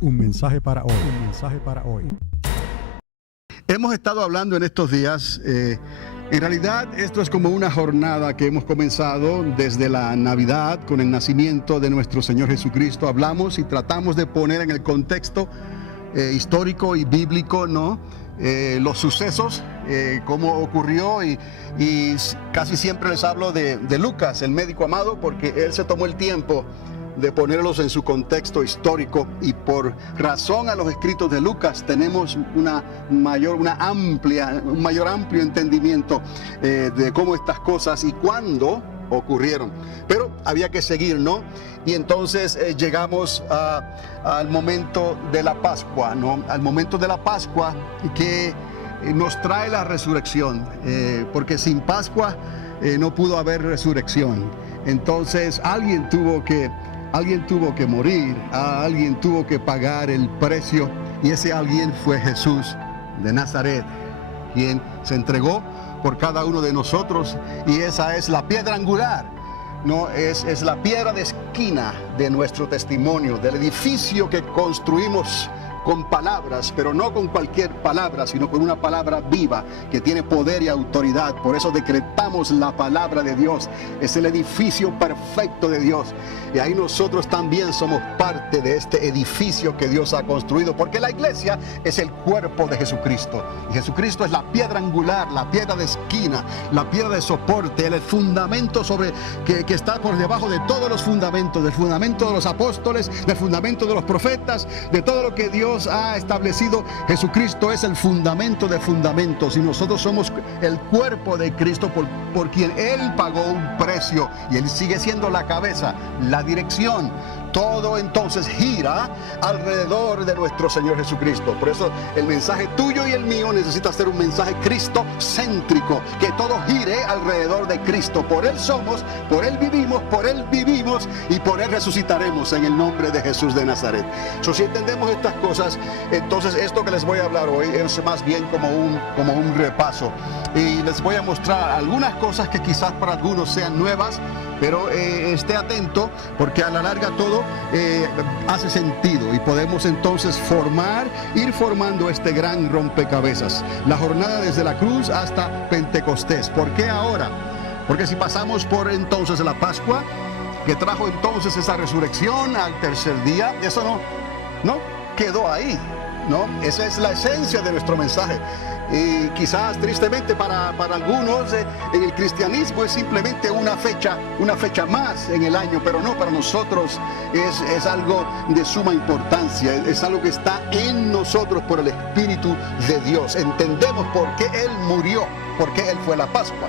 Un mensaje para hoy. Un mensaje para hoy. Hemos estado hablando en estos días, en realidad esto es como una jornada que hemos comenzado desde la Navidad con el nacimiento de nuestro Señor Jesucristo. Hablamos y tratamos de poner en el contexto histórico y bíblico, ¿no? Los sucesos, cómo ocurrió y casi siempre les hablo de Lucas, el médico amado, porque él se tomó el tiempo de ponerlos en su contexto histórico, y por razón a los escritos de Lucas tenemos un mayor amplio entendimiento de cómo estas cosas y cuándo ocurrieron. Pero había que seguir, ¿no? Y entonces llegamos al momento de la Pascua, ¿no? Al momento de la Pascua que nos trae la resurrección, porque sin Pascua no pudo haber resurrección. Entonces alguien tuvo que morir, alguien tuvo que pagar el precio, y ese alguien fue Jesús de Nazaret, quien se entregó por cada uno de nosotros, y esa es la piedra angular, no es la piedra de esquina de nuestro testimonio, del edificio que construimos con palabras, pero no con cualquier palabra, sino con una palabra viva que tiene poder y autoridad. Por eso decretamos la palabra de Dios. Es el edificio perfecto de Dios, y ahí nosotros también somos parte de este edificio que Dios ha construido, porque la iglesia es el cuerpo de Jesucristo, y Jesucristo es la piedra angular, la piedra de esquina, la piedra de soporte, el fundamento que está por debajo de todos los fundamentos, del fundamento de los apóstoles, del fundamento de los profetas, de todo lo que Dios ha establecido. Jesucristo es el fundamento de fundamentos, y nosotros somos el cuerpo de Cristo por quien Él pagó un precio, y Él sigue siendo la cabeza, la dirección. Todo entonces gira alrededor de nuestro Señor Jesucristo. Por eso el mensaje tuyo y el mío necesita ser un mensaje cristocéntrico, que todo gire alrededor de Cristo. Por Él somos, por Él vivimos y por Él resucitaremos, en el nombre de Jesús de Nazaret. Si entendemos estas cosas, entonces esto que les voy a hablar hoy es más bien como un repaso, y les voy a mostrar algunas cosas que quizás para algunos sean nuevas, pero esté atento, porque a la larga todo hace sentido, y podemos entonces ir formando este gran rompecabezas. La jornada desde la cruz hasta Pentecostés. ¿Por qué ahora? Porque si pasamos por entonces la Pascua, que trajo entonces esa resurrección al tercer día, eso no quedó ahí, ¿no? Esa es la esencia de nuestro mensaje. Y quizás tristemente para algunos en el cristianismo es simplemente una fecha más en el año, pero no, para nosotros es algo de suma importancia, es algo que está en nosotros por el Espíritu de Dios. Entendemos por qué Él murió, por qué Él fue la Pascua,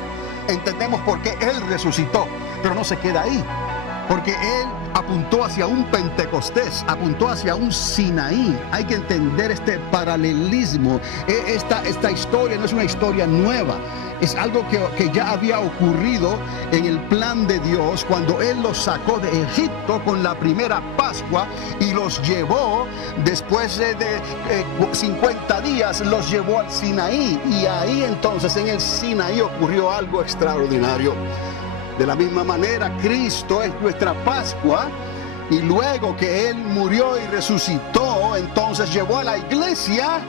entendemos por qué Él resucitó, pero no se queda ahí, porque Él apuntó hacia un Pentecostés, apuntó hacia un Sinaí. Hay que entender este paralelismo. Esta historia no es una historia nueva, es algo que ya había ocurrido en el plan de Dios cuando Él los sacó de Egipto con la primera Pascua y los llevó, después de 50 días, los llevó al Sinaí, y ahí entonces en el Sinaí ocurrió algo extraordinario. De la misma manera, Cristo es nuestra Pascua, y luego que Él murió y resucitó, entonces llevó a la iglesia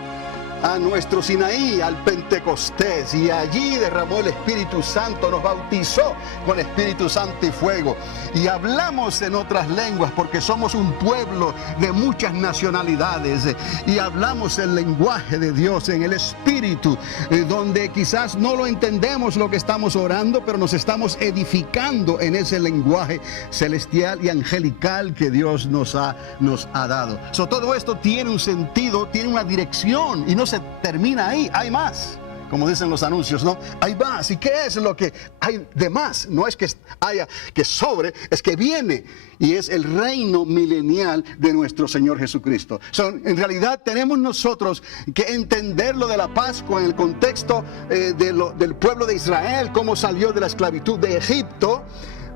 a nuestro Sinaí, al Pentecostés, y allí derramó el Espíritu Santo, nos bautizó con Espíritu Santo y fuego, y hablamos en otras lenguas porque somos un pueblo de muchas nacionalidades, y hablamos el lenguaje de Dios en el Espíritu, donde quizás no lo entendemos lo que estamos orando, pero nos estamos edificando en ese lenguaje celestial y angelical que Dios nos ha dado. Todo esto tiene un sentido, tiene una dirección, y no se termina ahí, hay más. Como dicen los anuncios, ¿no? Hay más. ¿Y qué es lo que hay de más? No es que haya que sobre, es que viene, y es el reino milenial de nuestro Señor Jesucristo. En realidad tenemos nosotros que entender lo de la Pascua en el contexto del pueblo de Israel, cómo salió de la esclavitud de Egipto,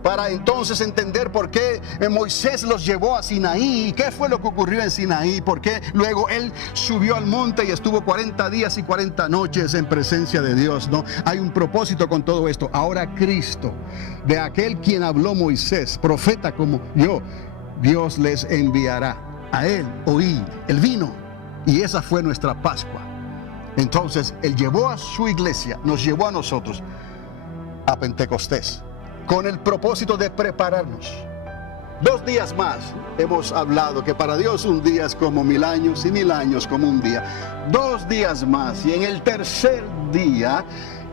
para entonces entender por qué Moisés los llevó a Sinaí, y qué fue lo que ocurrió en Sinaí, por qué luego él subió al monte y estuvo 40 días y 40 noches en presencia de Dios, ¿no? Hay un propósito con todo esto. Ahora Cristo, de aquel quien habló Moisés, profeta como yo, Dios les enviará A Él oí, Él vino, y esa fue nuestra Pascua. Entonces, Él llevó a su iglesia, nos llevó a nosotros a Pentecostés, con el propósito de prepararnos. 2 días más hemos hablado que para Dios un día es como 1000 años y 1000 años como un día. 2 días más, y en el tercer día,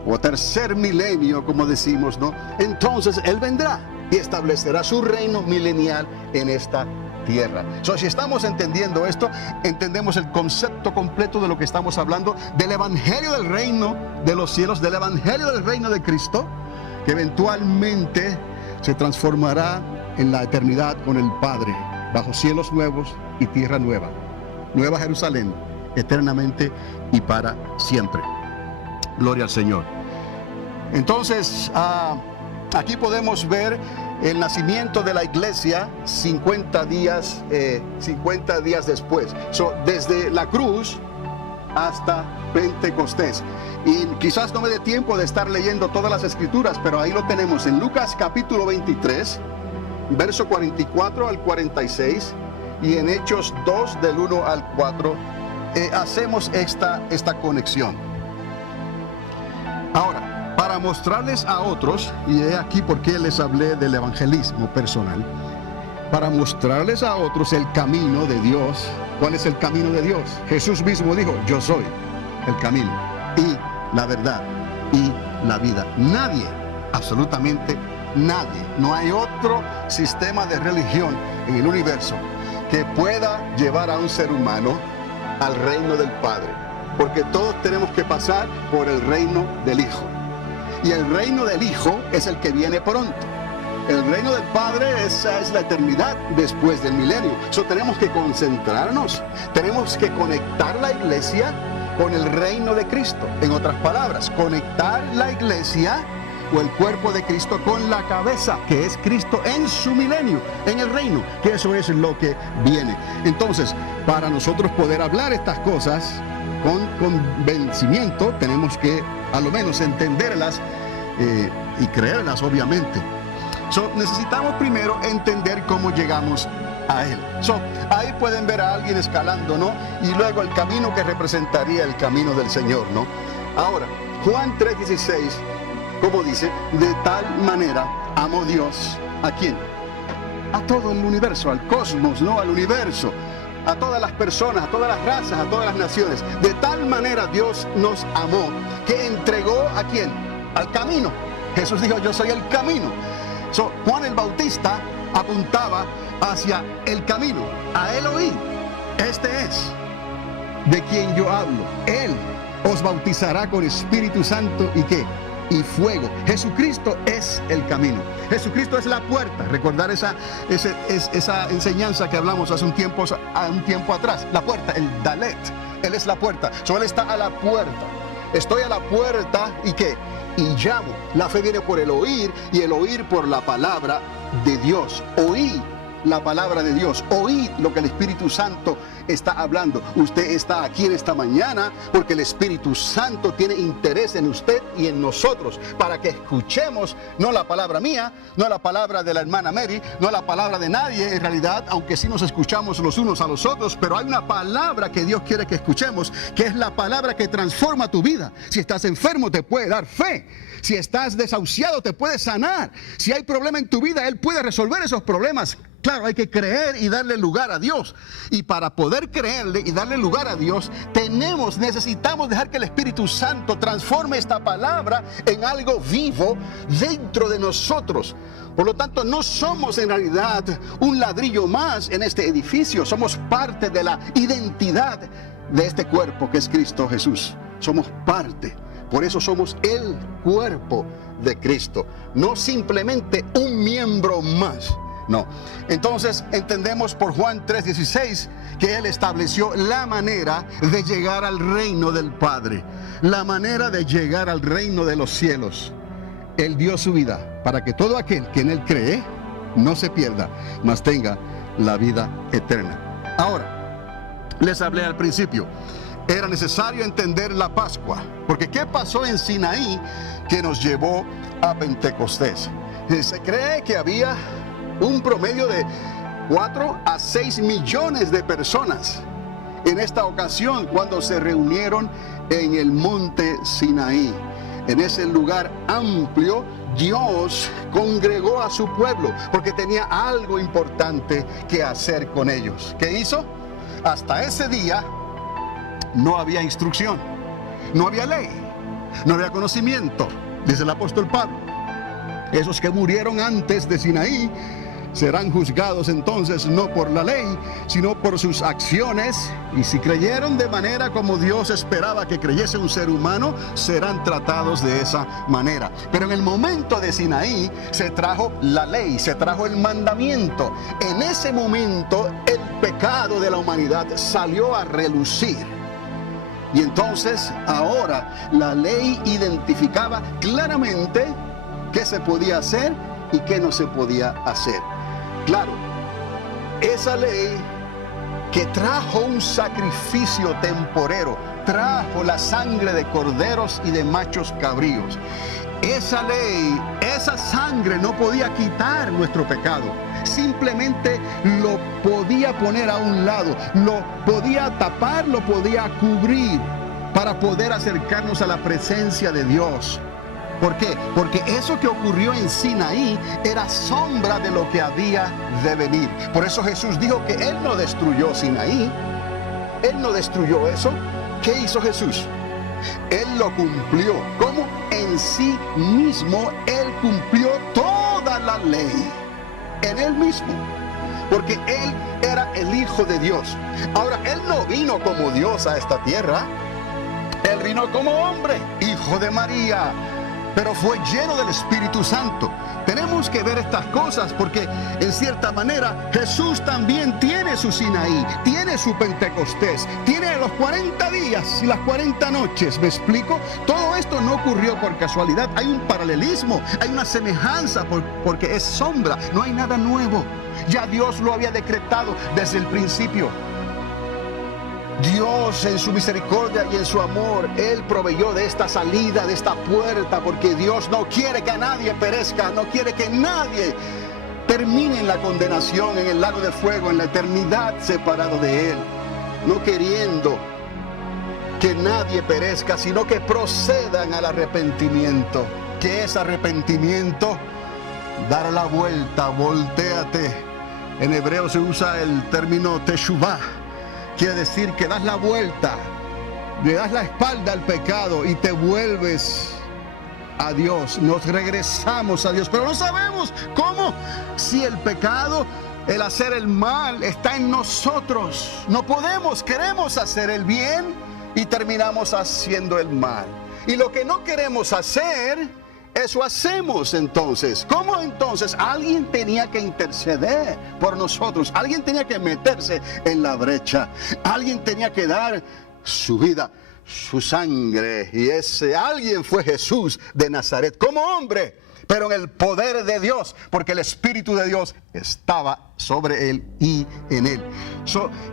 o tercer milenio, como decimos, ¿no? Entonces Él vendrá y establecerá su reino milenial en esta tierra. Si estamos entendiendo esto, entendemos el concepto completo de lo que estamos hablando, del evangelio del reino de los cielos, del evangelio del reino de Cristo, que eventualmente se transformará en la eternidad con el Padre, bajo cielos nuevos y tierra nueva, Nueva Jerusalén, eternamente y para siempre. Gloria al Señor. Entonces, aquí podemos ver el nacimiento de la iglesia 50 días después. Desde la cruz hasta Pentecostés. Y quizás no me dé tiempo de estar leyendo todas las escrituras, pero ahí lo tenemos en Lucas capítulo 23, verso 44 al 46, y en Hechos 2 del 1 al 4 hacemos esta conexión. Ahora, para mostrarles a otros, y he aquí por qué les hablé del evangelismo personal, para mostrarles a otros el camino de Dios. ¿Cuál es el camino de Dios? Jesús mismo dijo: yo soy el camino y la verdad y la vida. Nadie, absolutamente nadie, no hay otro sistema de religión en el universo que pueda llevar a un ser humano al reino del Padre, porque todos tenemos que pasar por el reino del Hijo, y el reino del Hijo es el que viene pronto. El reino del Padre, esa es la eternidad después del milenio. Tenemos que concentrarnos, tenemos que conectar la iglesia con el reino de Cristo. En otras palabras, conectar la iglesia o el cuerpo de Cristo con la cabeza, que es Cristo, en su milenio, en el reino, que eso es lo que viene. Entonces, para nosotros poder hablar estas cosas con convencimiento, tenemos que a lo menos entenderlas y creerlas, obviamente. Necesitamos primero entender cómo llegamos a Él. Ahí pueden ver a alguien escalando, ¿no? Y luego el camino que representaría el camino del Señor, ¿no? Ahora, Juan 3:16, como dice, de tal manera amó Dios, ¿a quién? A todo el universo, al cosmos, ¿no? Al universo, a todas las personas, a todas las razas, a todas las naciones. De tal manera Dios nos amó, que entregó ¿a quién? Al camino. Jesús dijo: yo soy el camino. Juan el Bautista apuntaba hacia el camino. A Él oí, este es de quien yo hablo. Él os bautizará con Espíritu Santo y ¿qué? Y fuego. Jesucristo es el camino. Jesucristo es la puerta. Recordar esa enseñanza que hablamos hace un tiempo atrás. La puerta, el Dalet. Él es la puerta. Él está a la puerta. Estoy a la puerta y ¿qué? Y llamo. La fe viene por el oír, y el oír por la palabra de Dios. Oí la palabra de Dios, oí lo que el Espíritu Santo está hablando. Usted está aquí en esta mañana porque el Espíritu Santo tiene interés en usted y en nosotros, para que escuchemos no la palabra mía, no la palabra de la hermana Mary, no la palabra de nadie en realidad, aunque sí nos escuchamos los unos a los otros, pero hay una palabra que Dios quiere que escuchemos, que es la palabra que transforma tu vida. Si estás enfermo, te puede dar fe. Si estás desahuciado, te puede sanar. Si hay problema en tu vida, Él puede resolver esos problemas. Claro, hay que creer y darle lugar a Dios. Y para poder creerle y darle lugar a Dios, necesitamos dejar que el Espíritu Santo transforme esta palabra en algo vivo dentro de nosotros. Por lo tanto, no somos en realidad un ladrillo más en este edificio. Somos parte de la identidad de este cuerpo que es Cristo Jesús. Somos parte. Por eso somos el cuerpo de Cristo. No simplemente un miembro más. No. Entonces entendemos por Juan 3:16 que Él estableció la manera de llegar al reino del Padre, la manera de llegar al reino de los cielos. Él dio su vida para que todo aquel que en Él cree no se pierda, mas tenga la vida eterna. Ahora, les hablé al principio, era necesario entender la Pascua, porque ¿qué pasó en Sinaí que nos llevó a Pentecostés? Se cree que había un promedio de 4 a 6 millones de personas en esta ocasión cuando se reunieron en el monte Sinaí. En ese lugar amplio, Dios congregó a su pueblo porque tenía algo importante que hacer con ellos. ¿Qué hizo? Hasta ese día no había instrucción, no había ley, no había conocimiento, dice el apóstol Pablo. Esos que murieron antes de Sinaí serán juzgados entonces no por la ley, sino por sus acciones, y si creyeron de manera como Dios esperaba que creyese un ser humano, serán tratados de esa manera. Pero en el momento de Sinaí se trajo la ley, se trajo el mandamiento. En ese momento el pecado de la humanidad salió a relucir. Y entonces ahora la ley identificaba claramente qué se podía hacer y qué no se podía hacer. Claro, esa ley que trajo un sacrificio temporero, trajo la sangre de corderos y de machos cabríos. Esa ley, esa sangre no podía quitar nuestro pecado, simplemente lo podía poner a un lado, lo podía tapar, lo podía cubrir para poder acercarnos a la presencia de Dios. ¿Por qué? Porque eso que ocurrió en Sinaí era sombra de lo que había de venir. Por eso Jesús dijo que Él no destruyó Sinaí. Él no destruyó eso. ¿Qué hizo Jesús? Él lo cumplió. ¿Cómo? En sí mismo Él cumplió toda la ley. En Él mismo. Porque Él era el Hijo de Dios. Ahora, Él no vino como Dios a esta tierra. Él vino como hombre, Hijo de María. Pero fue lleno del Espíritu Santo. Tenemos que ver estas cosas porque en cierta manera Jesús también tiene su Sinaí, tiene su Pentecostés, tiene los 40 días y las 40 noches. ¿Me explico? Todo esto no ocurrió por casualidad. Hay un paralelismo, hay una semejanza porque es sombra, no hay nada nuevo. Ya Dios lo había decretado desde el principio. Dios en su misericordia y en su amor, Él proveyó de esta salida, de esta puerta, porque Dios no quiere que nadie perezca, no quiere que nadie termine en la condenación, en el lago de fuego, en la eternidad separado de Él, no queriendo que nadie perezca, sino que procedan al arrepentimiento. ¿Qué es arrepentimiento? Dar la vuelta, voltéate. En hebreo se usa el término teshuvah. Quiere decir que das la vuelta, le das la espalda al pecado y te vuelves a Dios. Nos regresamos a Dios, pero no sabemos cómo. Si el pecado, el hacer el mal está en nosotros, no podemos, queremos hacer el bien y terminamos haciendo el mal. Y lo que no queremos hacer, eso hacemos entonces. ¿Cómo entonces? Alguien tenía que interceder por nosotros. Alguien tenía que meterse en la brecha. Alguien tenía que dar su vida, su sangre. Y ese alguien fue Jesús de Nazaret, como hombre, pero en el poder de Dios, porque el Espíritu de Dios estaba sobre él y en él.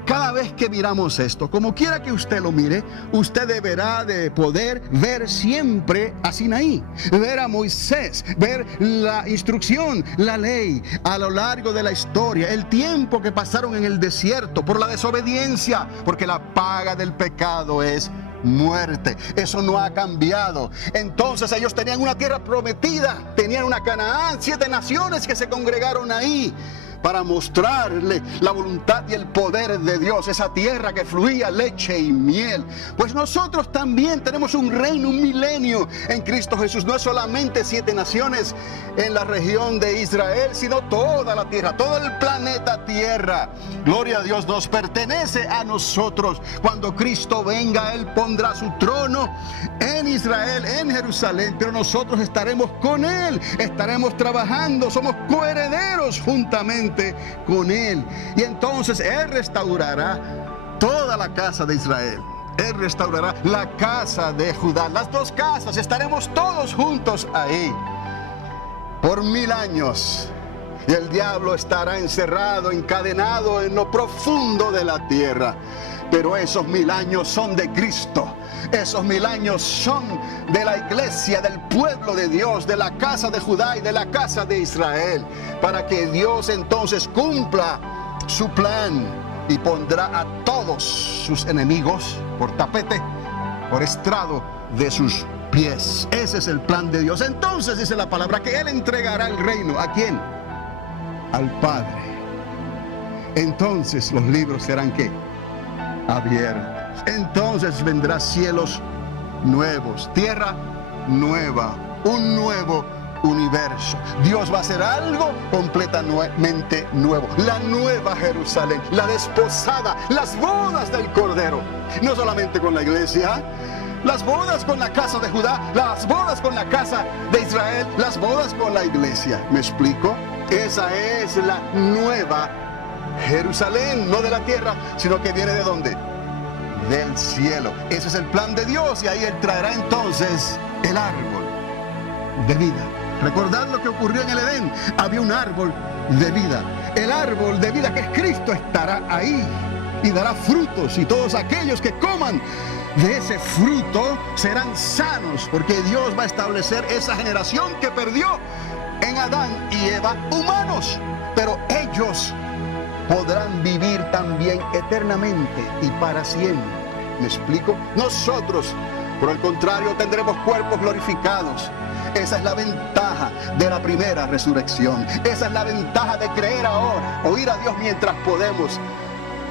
Cada vez que miramos esto, como quiera que usted lo mire, usted deberá de poder ver siempre a Sinaí, ver a Moisés, ver la instrucción, la ley a lo largo de la historia, el tiempo que pasaron en el desierto por la desobediencia, porque la paga del pecado es muerte. Eso no ha cambiado. Entonces ellos tenían una tierra prometida, tenían una Canaán, 7 naciones que se congregaron ahí para mostrarle la voluntad y el poder de Dios, esa tierra que fluía leche y miel. Pues nosotros también tenemos un reino, un milenio en Cristo Jesús. No es solamente 7 naciones en la región de Israel, sino toda la tierra, todo el planeta Tierra. Gloria a Dios, nos pertenece a nosotros. Cuando Cristo venga, Él pondrá su trono en Israel, en Jerusalén, pero nosotros estaremos con Él, estaremos trabajando, somos coherederos juntamente con Él. Y entonces Él restaurará toda la casa de Israel. Él restaurará la casa de Judá, las 2 casas, estaremos todos juntos ahí por 1000 años. Y el diablo estará encerrado, encadenado en lo profundo de la tierra. Pero esos 1000 años son de Cristo. Esos 1000 años son de la iglesia, del pueblo de Dios, de la casa de Judá y de la casa de Israel. Para que Dios entonces cumpla su plan y pondrá a todos sus enemigos por tapete, por estrado de sus pies. Ese es el plan de Dios. Entonces dice la palabra que Él entregará el reino. ¿A quién? Al Padre. Entonces los libros serán ¿qué? Abiertos. Entonces vendrá cielos nuevos, tierra nueva, un nuevo universo. Dios va a hacer algo completamente nuevo. La nueva Jerusalén, la desposada, las bodas del Cordero. No solamente con la iglesia, las bodas con la casa de Judá, las bodas con la casa de Israel, las bodas con la iglesia. ¿Me explico? Esa es la nueva Jerusalén, no de la tierra, sino que viene ¿de dónde? Del cielo. Ese es el plan de Dios, y ahí Él traerá entonces el árbol de vida. Recordad lo que ocurrió en el Edén. Había un árbol de vida. El árbol de vida que es Cristo estará ahí y dará frutos, y todos aquellos que coman de ese fruto serán sanos, porque Dios va a establecer esa generación que perdió en Adán y Eva humanos, pero ellos podrán vivir también eternamente y para siempre. ¿Me explico? Nosotros, por el contrario, tendremos cuerpos glorificados. Esa es la ventaja de la primera resurrección. Esa es la ventaja de creer ahora, oír a Dios mientras podemos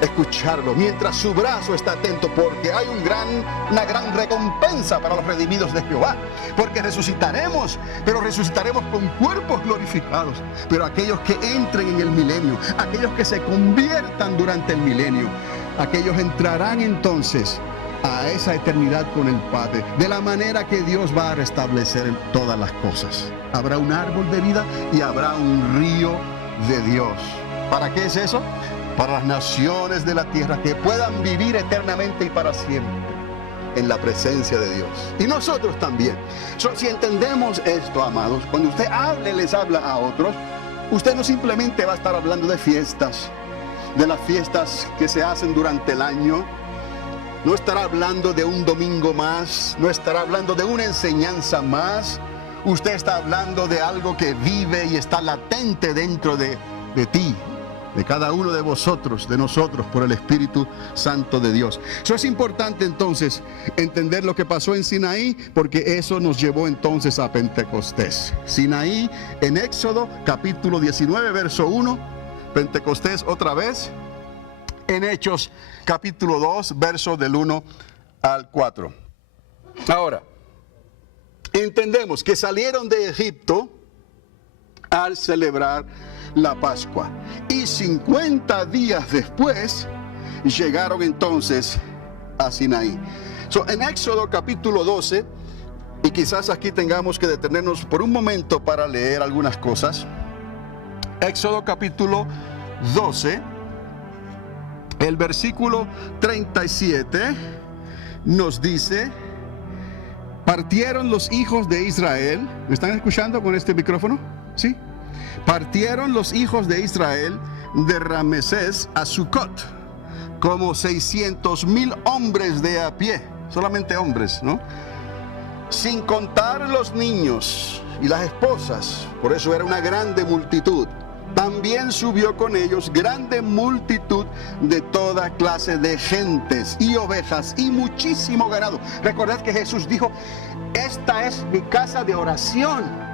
escucharlo, mientras su brazo está atento, porque hay una gran recompensa para los redimidos de Jehová, porque resucitaremos, pero resucitaremos con cuerpos glorificados. Pero aquellos que entren en el milenio, aquellos que se conviertan durante el milenio, aquellos entrarán entonces a esa eternidad con el Padre, de la manera que Dios va a restablecer todas las cosas. Habrá un árbol de vida y habrá un río de Dios. ¿Para qué es eso? Para las naciones de la tierra, que puedan vivir eternamente y para siempre en la presencia de Dios. Y nosotros también. Si entendemos esto, amados, cuando usted les habla a otros, usted no simplemente va a estar hablando de fiestas, de las fiestas que se hacen durante el año. No estará hablando de un domingo más, no estará hablando de una enseñanza más. Usted está hablando de algo que vive y está latente dentro de ti, de cada uno de vosotros, de nosotros, por el Espíritu Santo de Dios. Eso es importante entonces, entender lo que pasó en Sinaí, porque eso nos llevó entonces a Pentecostés. Sinaí en Éxodo capítulo 19, verso 1, Pentecostés otra vez en Hechos capítulo 2, verso del 1 al 4. Ahora, entendemos que salieron de Egipto al celebrar la Pascua, y 50 días después llegaron entonces a Sinaí. En Éxodo capítulo 12, y quizás aquí tengamos que detenernos por un momento para leer algunas cosas. Éxodo capítulo 12, el versículo 37 nos dice: partieron los hijos de Israel. ¿Me están escuchando con este micrófono? ¿Sí? Partieron los hijos de Israel de Ramesés a Sucot, como 600,000 hombres de a pie, solamente hombres, ¿no? Sin contar los niños y las esposas, por eso era una grande multitud. También subió con ellos grande multitud de toda clase de gentes y ovejas y muchísimo ganado. Recordad que Jesús dijo: esta es mi casa de oración.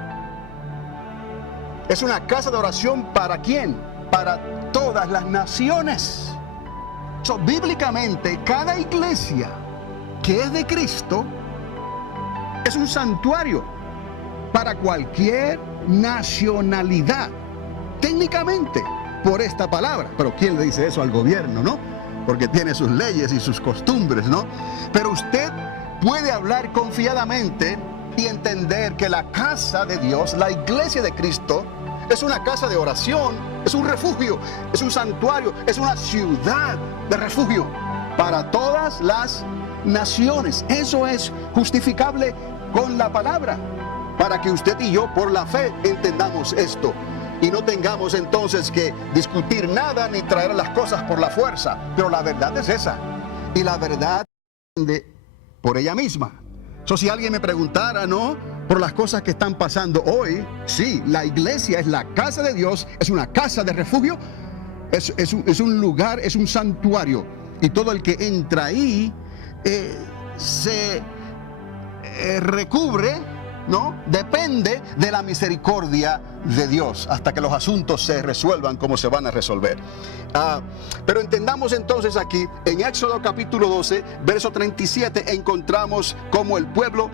Es una casa de oración ¿para quién? Para todas las naciones. Bíblicamente, cada iglesia que es de Cristo es un santuario para cualquier nacionalidad. Técnicamente, por esta palabra. Pero ¿quién le dice eso al gobierno, no? Porque tiene sus leyes y sus costumbres, ¿no? Pero usted puede hablar confiadamente y entender que la casa de Dios, la iglesia de Cristo, es una casa de oración, es un refugio, es un santuario, es una ciudad de refugio para todas las naciones. Eso es justificable con la palabra, para que usted y yo por la fe entendamos esto y no tengamos entonces que discutir nada ni traer las cosas por la fuerza. Pero la verdad es esa, y la verdad por ella misma. Si alguien me preguntara, ¿no?, por las cosas que están pasando hoy, sí, la iglesia es la casa de Dios, es una casa de refugio Es un lugar, es un santuario. Y todo el que entra ahí se recubre, ¿no? Depende de la misericordia de Dios hasta que los asuntos se resuelvan como se van a resolver. Pero entendamos entonces aquí, en Éxodo capítulo 12, verso 37, encontramos cómo el pueblo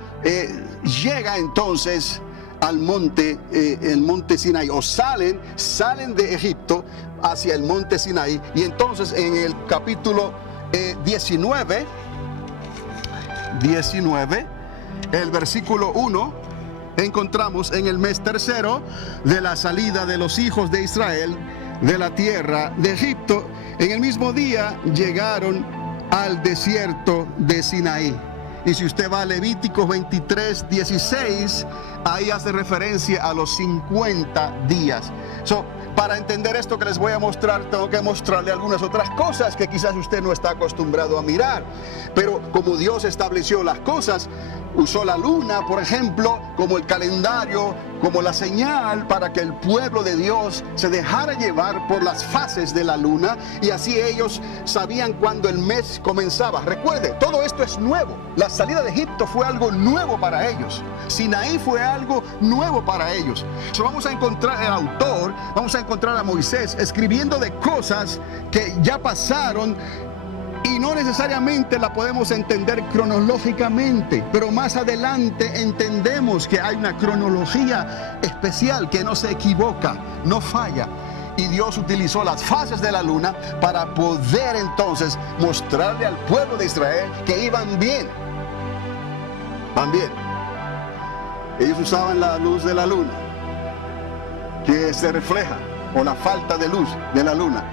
llega entonces al monte, el monte Sinaí, o salen de Egipto hacia el monte Sinaí. Y entonces en el capítulo 19, el versículo 1, encontramos en el mes tercero de la salida de los hijos de Israel de la tierra de Egipto, en el mismo día llegaron al desierto de Sinaí. Y si usted va a Levíticos 23, 16, ahí hace referencia a los 50 días. Para entender esto que les voy a mostrar, tengo que mostrarle algunas otras cosas que quizás usted no está acostumbrado a mirar. Pero como Dios estableció las cosas, usó la luna, por ejemplo, como el calendario, como la señal para que el pueblo de Dios se dejara llevar por las fases de la luna, y así ellos sabían cuándo el mes comenzaba. Recuerde, todo esto es nuevo. La salida de Egipto fue algo nuevo para ellos. Sinaí fue algo nuevo para ellos. Vamos a encontrar el autor, vamos a encontrar a Moisés escribiendo de cosas que ya pasaron, y no necesariamente la podemos entender cronológicamente, pero más adelante entendemos que hay una cronología especial que no se equivoca, no falla. Y Dios utilizó las fases de la luna para poder entonces mostrarle al pueblo de Israel que iban bien. Van bien. Ellos usaban la luz de la luna, que se refleja, o la falta de luz de la luna,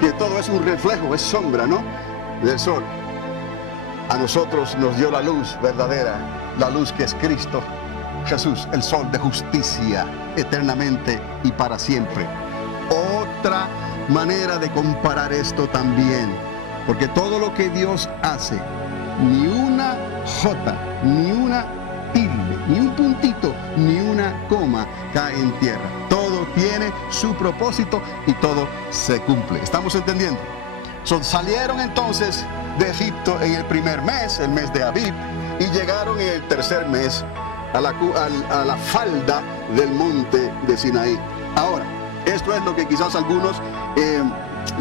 que todo es un reflejo, es sombra, ¿no?, del sol. A nosotros nos dio la luz verdadera, la luz que es Cristo Jesús, el sol de justicia, eternamente y para siempre. Otra manera de comparar esto también, porque todo lo que Dios hace, ni una jota, ni una tilde, ni un puntito, ni una coma cae en tierra. Todo tiene su propósito y todo se cumple. ¿Estamos entendiendo? Salieron entonces de Egipto en el primer mes, el mes de Abib, y llegaron en el tercer mes a la falda del monte de Sinaí. Ahora, esto es lo que quizás algunos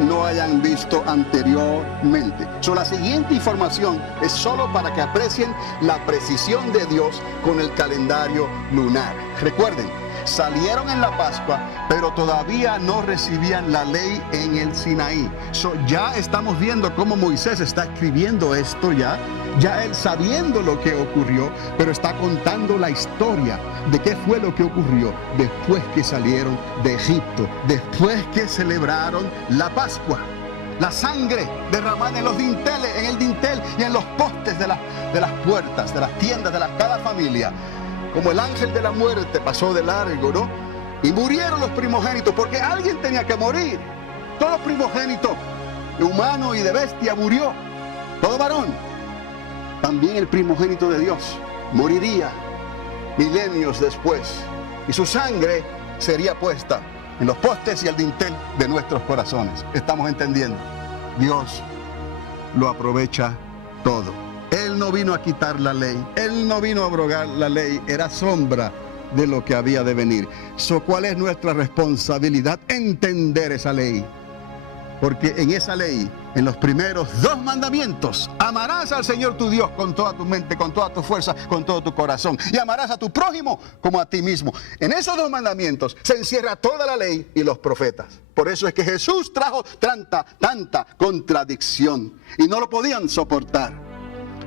no hayan visto anteriormente. La siguiente información es solo para que aprecien la precisión de Dios con el calendario lunar. Recuerden, salieron en la Pascua, pero todavía no recibían la ley en el Sinaí. Ya estamos viendo cómo Moisés está escribiendo esto ya él sabiendo lo que ocurrió, pero está contando la historia de qué fue lo que ocurrió después que salieron de Egipto, después que celebraron la Pascua. La sangre derramada en los dinteles, en el dintel y en los postes de las puertas, de las tiendas, de cada familia. Como el ángel de la muerte pasó de largo, ¿no? Y murieron los primogénitos, porque alguien tenía que morir. Todo primogénito, humano y de bestia, murió. Todo varón. También el primogénito de Dios moriría milenios después. Y su sangre sería puesta en los postes y el dintel de nuestros corazones. ¿Estamos entendiendo? Dios lo aprovecha todo. Él no vino a quitar la ley, Él no vino a abrogar la ley, era sombra de lo que había de venir. ¿Cuál es nuestra responsabilidad? Entender esa ley. Porque en esa ley, en los primeros 2 mandamientos, amarás al Señor tu Dios con toda tu mente, con toda tu fuerza, con todo tu corazón, y amarás a tu prójimo como a ti mismo. En esos 2 mandamientos se encierra toda la ley y los profetas. Por eso es que Jesús trajo tanta contradicción y no lo podían soportar,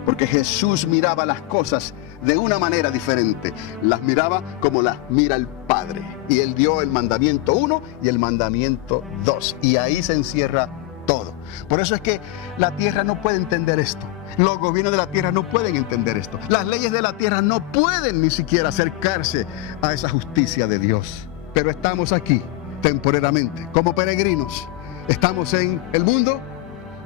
porque Jesús miraba las cosas de una manera diferente. Las miraba como las mira el Padre. Y Él dio el mandamiento 1 y el mandamiento 2. Y ahí se encierra todo. Por eso es que la tierra no puede entender esto. Los gobiernos de la tierra no pueden entender esto. Las leyes de la tierra no pueden ni siquiera acercarse a esa justicia de Dios. Pero estamos aquí temporariamente, como peregrinos. Estamos en el mundo,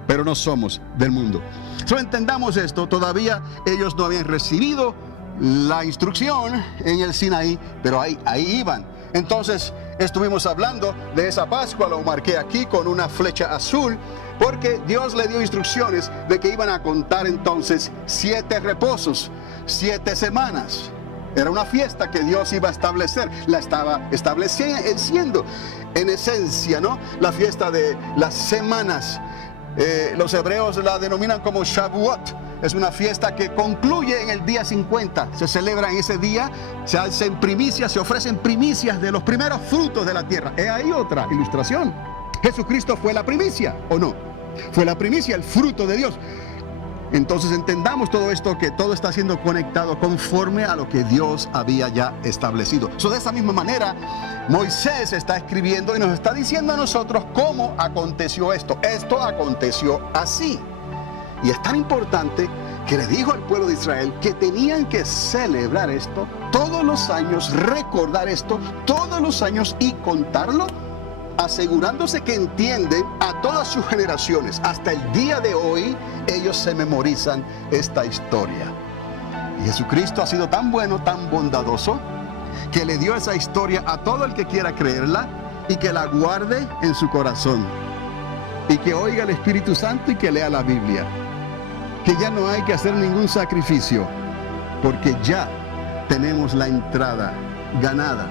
pero no somos del mundo. Solo entendamos esto, todavía ellos no habían recibido la instrucción en el Sinaí, pero ahí iban. Entonces, estuvimos hablando de esa Pascua, lo marqué aquí con una flecha azul, porque Dios le dio instrucciones de que iban a contar entonces 7 reposos, 7 semanas. Era una fiesta que Dios iba a establecer, la estaba estableciendo en esencia, ¿no? La fiesta de las semanas. Los hebreos la denominan como Shavuot. Es una fiesta que concluye en el día 50. Se celebra en ese día, se hacen primicias, se ofrecen primicias de los primeros frutos de la tierra. Hay otra ilustración. Jesucristo fue la primicia, ¿o no? Fue la primicia, el fruto de Dios. Entonces entendamos todo esto, que todo está siendo conectado conforme a lo que Dios había ya establecido. De esa misma manera, Moisés está escribiendo y nos está diciendo a nosotros cómo aconteció esto. Esto aconteció así. Y es tan importante que le dijo al pueblo de Israel que tenían que celebrar esto todos los años, recordar esto todos los años y contarlo, asegurándose que entienden a todas sus generaciones. Hasta el día de hoy, ellos se memorizan esta historia. Y Jesucristo ha sido tan bueno, tan bondadoso, que le dio esa historia a todo el que quiera creerla y que la guarde en su corazón. Y que oiga el Espíritu Santo y que lea la Biblia. Que ya no hay que hacer ningún sacrificio, porque ya tenemos la entrada ganada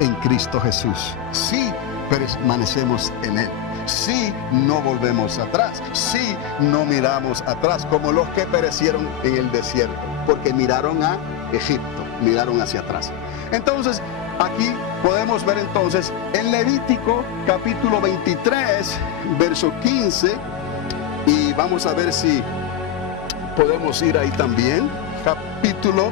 en Cristo Jesús. Sí permanecemos en Él. Sí no volvemos atrás. Sí no miramos atrás como los que perecieron en el desierto, porque miraron a Egipto, miraron hacia atrás. Entonces, aquí podemos ver entonces en Levítico capítulo 23, verso 15, y vamos a ver si podemos ir ahí también. Capítulo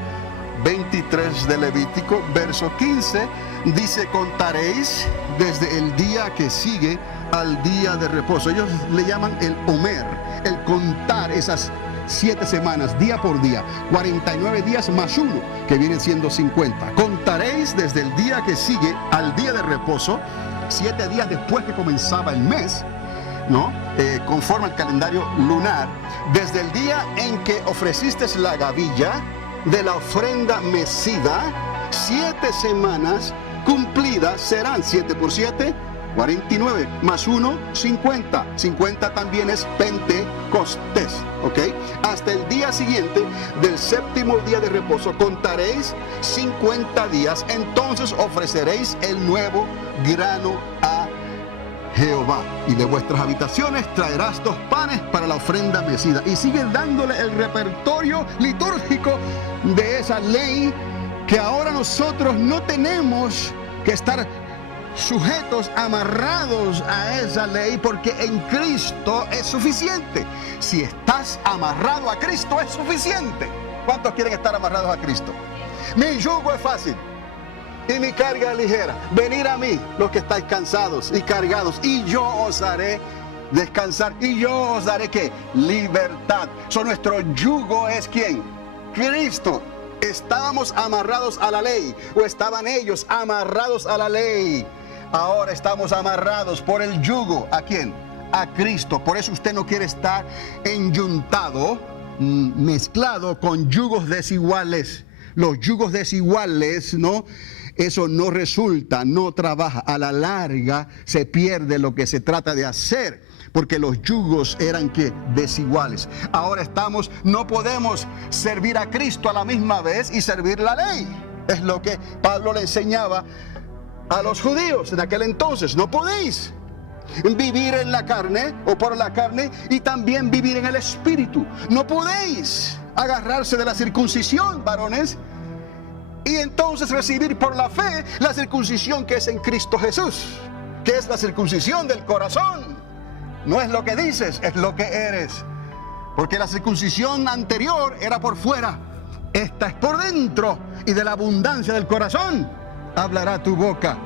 23 de Levítico, verso 15, dice: contaréis desde el día que sigue al día de reposo. Ellos le llaman el Omer, el contar esas 7 semanas, día por día, 49 días más 1, que vienen siendo 50. Contaréis desde el día que sigue al día de reposo, 7 días después que comenzaba el mes, ¿no? Conforme al calendario lunar, desde el día en que ofreciste la gavilla de la ofrenda mecida, 7 semanas cumplidas serán. 7 por 7, 49, más 1, 50. 50 también es Pentecostés, ¿ok? Hasta el día siguiente del 7º día de reposo contaréis 50 días, entonces ofreceréis el nuevo grano a Jehová, y de vuestras habitaciones traerás 2 panes para la ofrenda mecida. Y sigue dándole el repertorio litúrgico de esa ley, que ahora nosotros no tenemos que estar sujetos, amarrados a esa ley, porque en Cristo es suficiente. Si estás amarrado a Cristo, es suficiente. ¿Cuántos quieren estar amarrados a Cristo? Mi yugo es fácil y mi carga es ligera. Venid a mí, los que estáis cansados y cargados, y yo os haré descansar. Y yo os daré, ¿qué? Libertad. Nuestro yugo es ¿quién? Cristo. Estábamos amarrados a la ley, o estaban ellos amarrados a la ley. Ahora estamos amarrados por el yugo. ¿A quién? A Cristo. Por eso usted no quiere estar enyuntado, mezclado con yugos desiguales. Los yugos desiguales, ¿no? Eso no resulta, no trabaja. A la larga se pierde lo que se trata de hacer, porque los yugos eran ¿qué? Desiguales. Ahora no podemos servir a Cristo a la misma vez y servir la ley. Es lo que Pablo le enseñaba a los judíos en aquel entonces. No podéis vivir en la carne o por la carne y también vivir en el espíritu. No podéis agarrarse de la circuncisión, varones, y entonces recibir por la fe la circuncisión que es en Cristo Jesús, que es la circuncisión del corazón. No es lo que dices, es lo que eres. Porque la circuncisión anterior era por fuera, esta es por dentro, y de la abundancia del corazón hablará tu boca.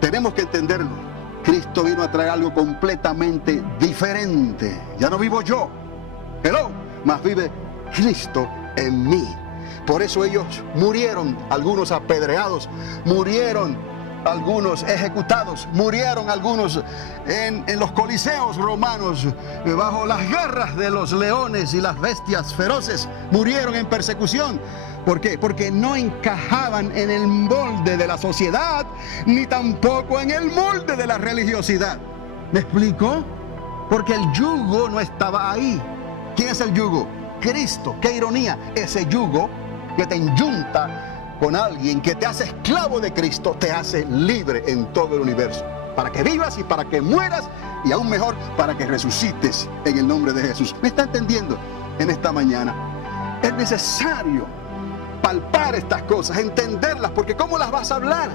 Tenemos que entenderlo. Cristo vino a traer algo completamente diferente. Ya no vivo yo, mas vive Cristo en mí. Por eso ellos murieron, algunos apedreados, murieron algunos ejecutados, murieron algunos en los coliseos romanos, bajo las garras de los leones y las bestias feroces, murieron en persecución. ¿Por qué? Porque no encajaban en el molde de la sociedad, ni tampoco en el molde de la religiosidad. ¿Me explico? Porque el yugo no estaba ahí. ¿Quién es el yugo? Cristo. ¡Qué ironía! Ese yugo que te enyunta con alguien que te hace esclavo de Cristo, te hace libre en todo el universo. Para que vivas y para que mueras, y aún mejor, para que resucites en el nombre de Jesús. ¿Me está entendiendo en esta mañana? Es necesario palpar estas cosas, entenderlas, porque ¿cómo las vas a hablar?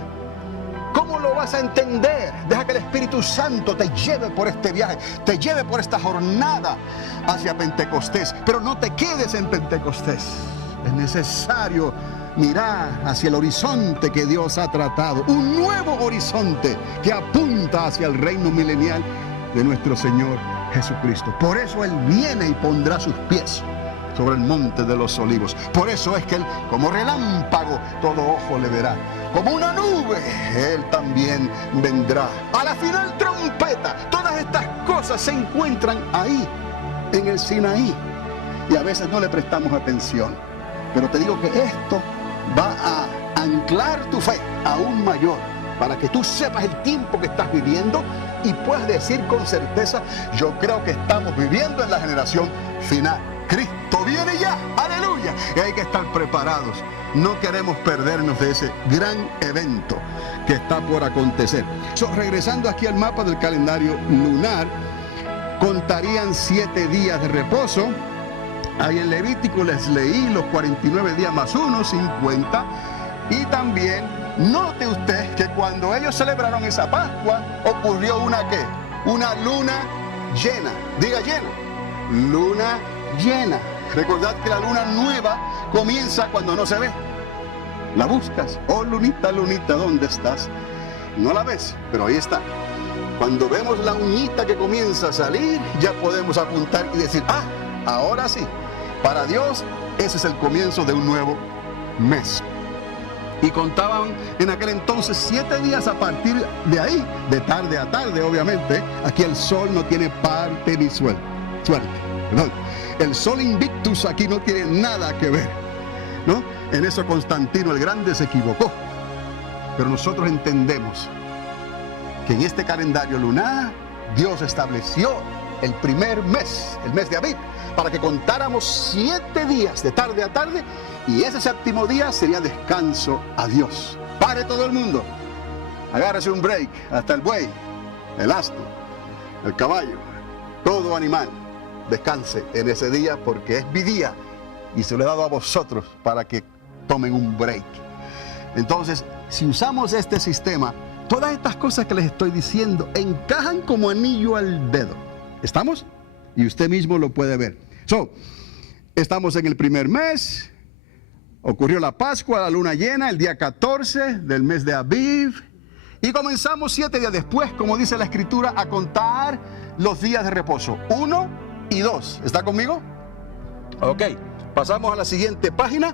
¿Cómo lo vas a entender? Deja que el Espíritu Santo te lleve por este viaje, te lleve por esta jornada hacia Pentecostés. Pero no te quedes en Pentecostés. Es necesario mirar hacia el horizonte que Dios ha tratado, un nuevo horizonte que apunta hacia el reino milenial de nuestro Señor Jesucristo. Por eso Él viene y pondrá sus pies sobre el monte de los olivos. Por eso es que Él, como relámpago, todo ojo le verá. Como una nube, Él también vendrá. A la final trompeta. Todas estas cosas se encuentran ahí, en el Sinaí. Y a veces no le prestamos atención. Pero te digo que esto va a anclar tu fe aún mayor, para que tú sepas el tiempo que estás viviendo y puedas decir con certeza: yo creo que estamos viviendo en la generación final. Cristo viene ya, aleluya, y hay que estar preparados. No queremos perdernos de ese gran evento que está por acontecer. Regresando aquí al mapa del calendario lunar, contarían 7 días de reposo. Ahí en Levítico les leí los 49 días más 1, 50. Y también note usted que cuando ellos celebraron esa Pascua, ocurrió una ¿qué? Una luna llena. Diga llena. Luna llena. Recordad que la luna nueva comienza cuando no se ve. La buscas. Oh lunita, lunita, ¿dónde estás? No la ves, pero ahí está. Cuando vemos la uñita que comienza a salir, ya podemos apuntar y decir: ah, ahora sí. Para Dios, ese es el comienzo de un nuevo mes. Y contaban en aquel entonces 7 días a partir de ahí, de tarde a tarde, obviamente. Aquí el sol no tiene parte ni suerte. Perdón. El sol invictus aquí no tiene nada que ver, ¿no? En eso Constantino el Grande se equivocó. Pero nosotros entendemos que en este calendario lunar Dios estableció el primer mes, el mes de Abib, para que contáramos 7 días de tarde a tarde, y ese séptimo día sería descanso a Dios. Pare todo el mundo, agárrese un break, hasta el buey, el asno, el caballo, todo animal, descanse en ese día, porque es mi día y se lo he dado a vosotros para que tomen un break. Entonces, si usamos este sistema, todas estas cosas que les estoy diciendo encajan como anillo al dedo. ¿Estamos? Y usted mismo lo puede ver. Estamos en el primer mes. Ocurrió la Pascua, la luna llena, el día 14 del mes de Abib. Y comenzamos 7 días después, como dice la Escritura, a contar los días de reposo. 1 y 2. ¿Está conmigo? Ok. Pasamos a la siguiente página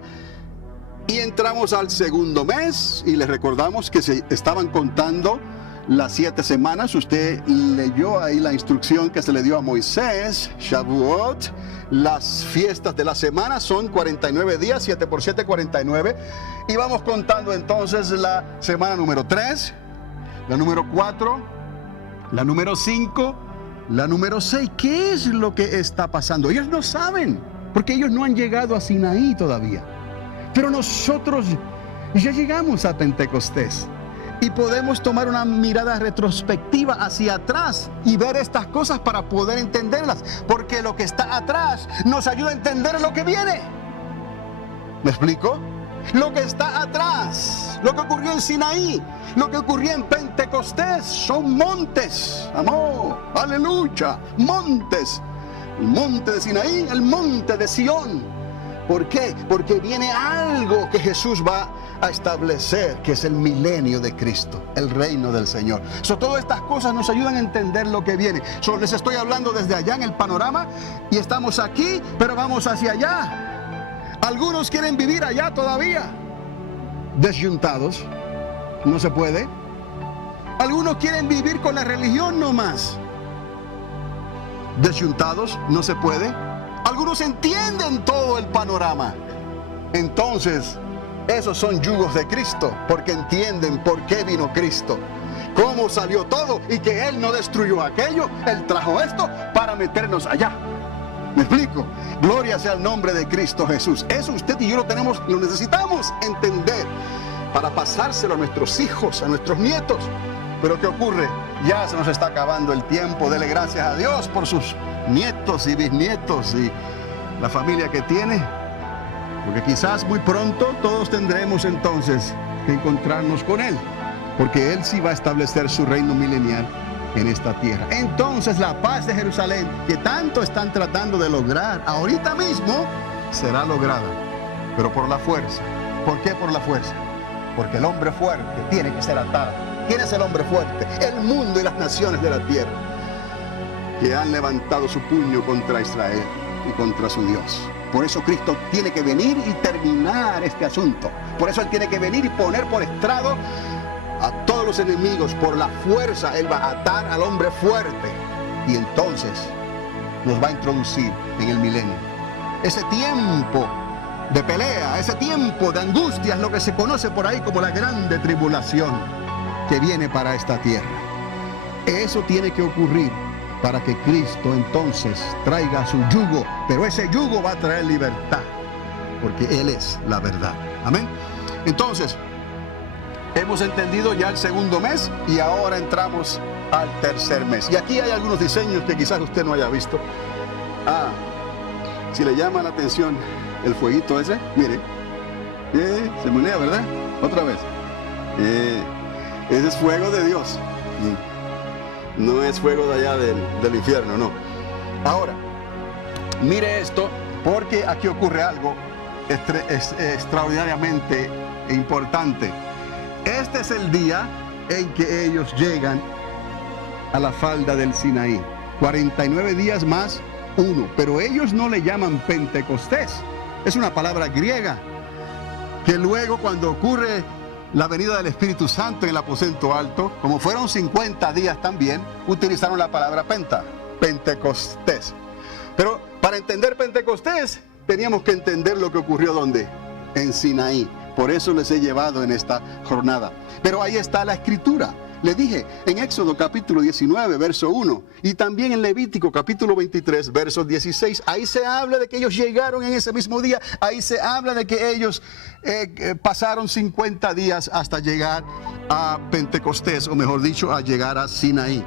y entramos al segundo mes. Y les recordamos que se estaban contando las 7 semanas. Usted leyó ahí la instrucción que se le dio a Moisés, Shavuot. Las fiestas de la semana son 49 días, 7 por 7, 49. Y vamos contando entonces la semana número 3, la número 4, la número 5, la número 6. ¿Qué es lo que está pasando? Ellos no saben, porque ellos no han llegado a Sinaí todavía. Pero nosotros ya llegamos a Pentecostés. Y podemos tomar una mirada retrospectiva hacia atrás y ver estas cosas para poder entenderlas. Porque lo que está atrás nos ayuda a entender lo que viene. ¿Me explico? Lo que está atrás, lo que ocurrió en Sinaí, lo que ocurrió en Pentecostés, son montes. Amor, aleluya, montes. El monte de Sinaí, el monte de Sión. ¿Por qué? Porque viene algo que Jesús va a establecer, que es el milenio de Cristo, el reino del Señor. Todas estas cosas nos ayudan a entender lo que viene. Les estoy hablando desde allá en el panorama y estamos aquí, pero vamos hacia allá. Algunos quieren vivir allá todavía, desyuntados, no se puede. Algunos quieren vivir con la religión nomás, desyuntados, no se puede. Algunos entienden todo el panorama, entonces esos son yugos de Cristo, porque entienden por qué vino Cristo, cómo salió todo y que Él no destruyó aquello, Él trajo esto para meternos allá. ¿Me explico? Gloria sea el nombre de Cristo Jesús. Eso usted y yo lo necesitamos entender para pasárselo a nuestros hijos, a nuestros nietos. Pero ¿qué ocurre? Ya se nos está acabando el tiempo. Dele gracias a Dios por sus nietos y bisnietos y la familia que tiene. Porque quizás muy pronto todos tendremos entonces que encontrarnos con Él. Porque Él sí va a establecer su reino milenial en esta tierra. Entonces la paz de Jerusalén, que tanto están tratando de lograr ahorita mismo, será lograda, pero por la fuerza. ¿Por qué por la fuerza? Porque el hombre fuerte tiene que ser atado. ¿Quién es el hombre fuerte? El mundo y las naciones de la tierra, que han levantado su puño contra Israel y contra su Dios. Por eso Cristo tiene que venir y terminar este asunto. Por eso Él tiene que venir y poner por estrado a todos los enemigos. Por la fuerza Él va a atar al hombre fuerte, y entonces nos va a introducir en el milenio. Ese tiempo de pelea, ese tiempo de angustia es lo que se conoce por ahí como la grande tribulación que viene para esta tierra. Eso tiene que ocurrir para que Cristo entonces traiga su yugo, pero ese yugo va a traer libertad, porque Él es la verdad. Amén. Entonces, hemos entendido ya el segundo mes y ahora entramos al tercer mes. Y aquí hay algunos diseños que quizás usted no haya visto. Si le llama la atención el fueguito ese, mire, se menea, ¿verdad? Otra vez. Ese es fuego de Dios. No es fuego de allá del infierno, no. Ahora, mire esto, porque aquí ocurre algo extraordinariamente importante. Este es el día en que ellos llegan a la falda del Sinaí. 49 días más uno, pero ellos no le llaman Pentecostés. Es una palabra griega que luego, cuando ocurre la venida del Espíritu Santo en el aposento alto, como fueron 50 días también, utilizaron la palabra Pentecostés. Pero para entender Pentecostés teníamos que entender lo que ocurrió ¿dónde? En Sinaí. Por eso les he llevado en esta jornada. Pero ahí está la escritura. Le dije en Éxodo capítulo 19, verso 1, y también en Levítico capítulo 23, verso 16, ahí se habla de que ellos llegaron en ese mismo día, ahí se habla de que ellos pasaron 50 días hasta llegar a Pentecostés, o mejor dicho, a llegar a Sinaí.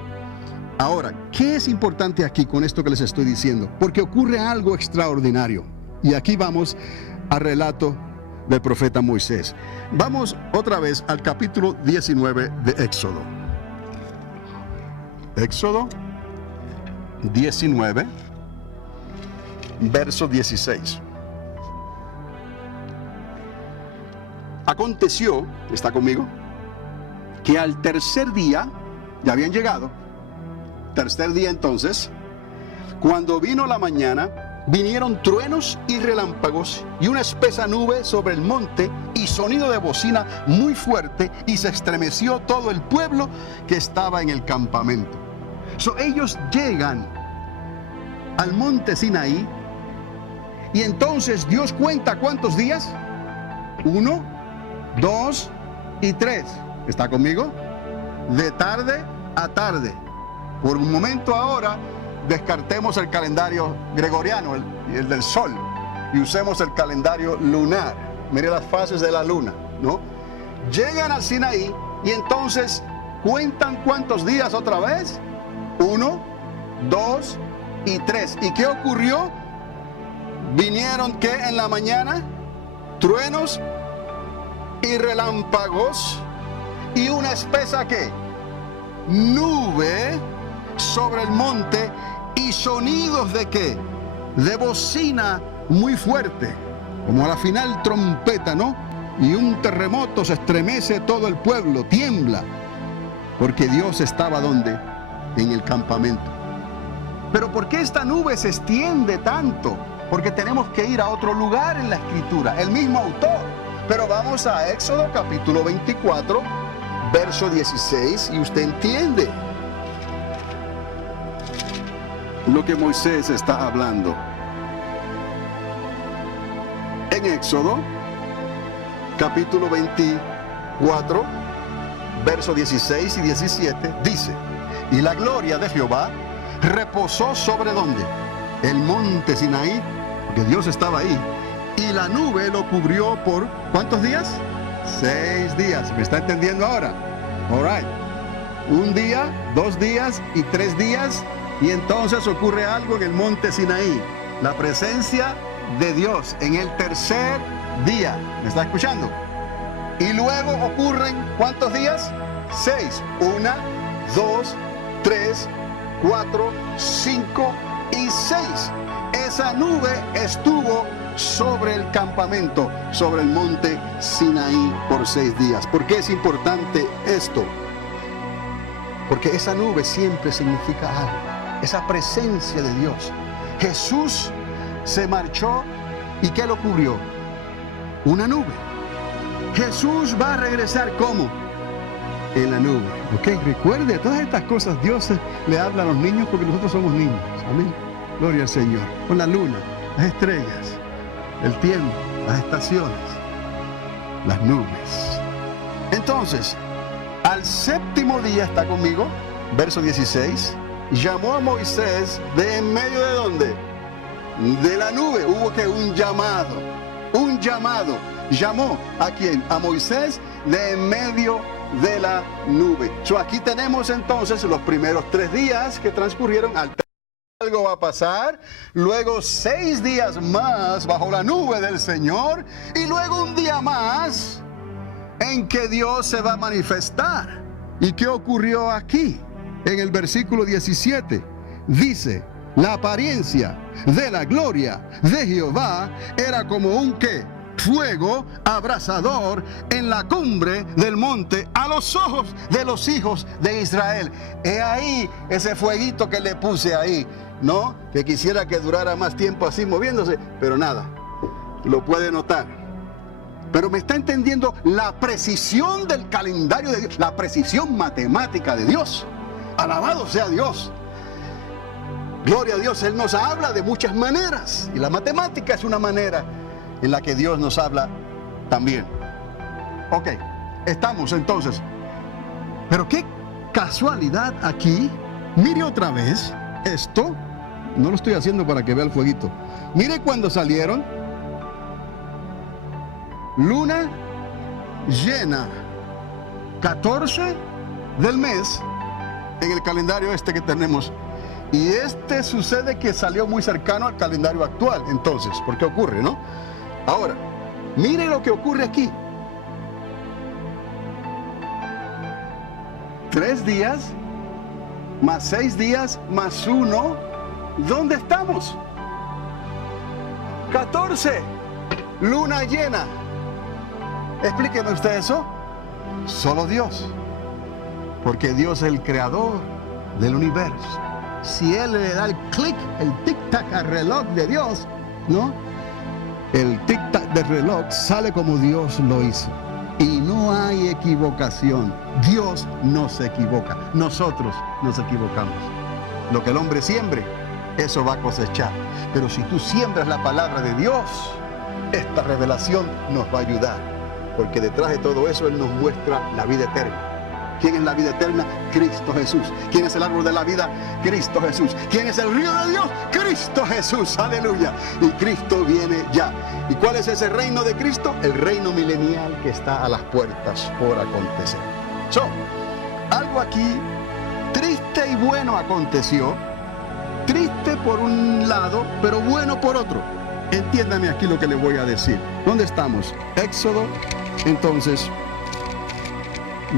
Ahora, ¿qué es importante aquí con esto que les estoy diciendo? Porque ocurre algo extraordinario. Y aquí vamos al relato del profeta Moisés. Vamos otra vez al capítulo 19 de Éxodo. Éxodo 19, verso 16. Aconteció, ¿está conmigo?, que al tercer día, ya habían llegado, tercer día entonces, cuando vino la mañana, vinieron truenos y relámpagos y una espesa nube sobre el monte y sonido de bocina muy fuerte, y se estremeció todo el pueblo que estaba en el campamento. Ellos llegan al monte Sinaí y entonces Dios cuenta ¿cuántos días? 1, 2 y 3. ¿Está conmigo? De tarde a tarde. Por un momento ahora descartemos el calendario gregoriano, el del sol, y usemos el calendario lunar. Mire las fases de la luna, ¿no? Llegan al Sinaí y entonces cuentan ¿cuántos días otra vez? 1, 2 y 3. ¿Y qué ocurrió? Vinieron ¿qué? En la mañana, truenos y relámpagos y una espesa ¿qué? Nube sobre el monte, y sonidos de ¿qué? De bocina muy fuerte, como a la final trompeta, ¿no? Y un terremoto, se estremece todo el pueblo, tiembla, porque Dios estaba ¿dónde? En el campamento. Pero ¿por qué esta nube se extiende tanto? Porque tenemos que ir a otro lugar en la escritura, el mismo autor. Pero vamos a Éxodo capítulo 24, verso 16, y usted entiende lo que Moisés está hablando. En en Éxodo, capítulo 24, versos 16 y 17, dice: y la gloria de Jehová reposó sobre ¿dónde? El monte Sinaí, porque Dios estaba ahí, y la nube lo cubrió por ¿cuántos días? 6 días. ¿Me está entendiendo ahora? All right. 1 día, 2 días y 3 días, y entonces ocurre algo en el monte Sinaí, la presencia de Dios en el tercer día. ¿Me está escuchando? Y luego ocurren ¿cuántos días? 6. 1, 2, 3, 4, 5 y 6. Esa nube estuvo sobre el campamento, sobre el monte Sinaí por 6 días. ¿Por qué es importante esto? Porque esa nube siempre significa algo, esa presencia de Dios. Jesús se marchó y ¿qué lo cubrió? Una nube. Jesús va a regresar ¿cómo? En la nube. Ok, recuerde, todas estas cosas Dios le habla a los niños porque nosotros somos niños. Amén. Gloria al Señor. Con la luna, las estrellas, el tiempo, las estaciones, las nubes. Entonces, al 7º día, ¿está conmigo? Verso 16. Llamó a Moisés de en medio ¿de dónde? De la nube. Hubo que un llamado. Un llamado. Llamó ¿a quién? A Moisés de en medio de la nube. Aquí tenemos entonces los primeros 3 días que transcurrieron. Algo va a pasar, luego 6 días más bajo la nube del Señor, y luego 1 día más en que Dios se va a manifestar. ¿Y qué ocurrió aquí? En el versículo 17 dice: la apariencia de la gloria de Jehová era como un ¿qué? Fuego abrasador en la cumbre del monte a los ojos de los hijos de Israel. He ahí ese fueguito que le puse ahí, ¿no? Que quisiera que durara más tiempo así moviéndose, pero nada, lo puede notar. Pero me está entendiendo la precisión del calendario de Dios, la precisión matemática de Dios. Alabado sea Dios. Gloria a Dios. Él nos habla de muchas maneras, y la matemática es una manera en la que Dios nos habla también. Ok, estamos entonces. Pero qué casualidad aquí. Mire otra vez esto. No lo estoy haciendo para que vea el fueguito. Mire cuando salieron. Luna llena, 14 del mes en el calendario que tenemos. Y sucede que salió muy cercano al calendario actual. Entonces, ¿por qué ocurre, no? Ahora, mire lo que ocurre aquí. 3 días, más 6 días, más 1. ¿Dónde estamos? 14. Luna llena. Explíqueme usted eso. Solo Dios. Porque Dios es el creador del universo. Si Él le da el clic, el tic-tac al reloj de Dios, ¿no? El tic-tac del reloj sale como Dios lo hizo. Y no hay equivocación. Dios no se equivoca. Nosotros nos equivocamos. Lo que el hombre siembre, eso va a cosechar. Pero si tú siembras la palabra de Dios, esta revelación nos va a ayudar. Porque detrás de todo eso Él nos muestra la vida eterna. ¿Quién es la vida eterna? Cristo Jesús. ¿Quién es el árbol de la vida? Cristo Jesús. ¿Quién es el río de Dios? Cristo Jesús. Aleluya. Y Cristo viene ya. ¿Y cuál es ese reino de Cristo? El reino milenial que está a las puertas por acontecer. Algo aquí triste y bueno aconteció. Triste por un lado, pero bueno por otro. Entiéndame aquí lo que le voy a decir. ¿Dónde estamos? Éxodo, entonces,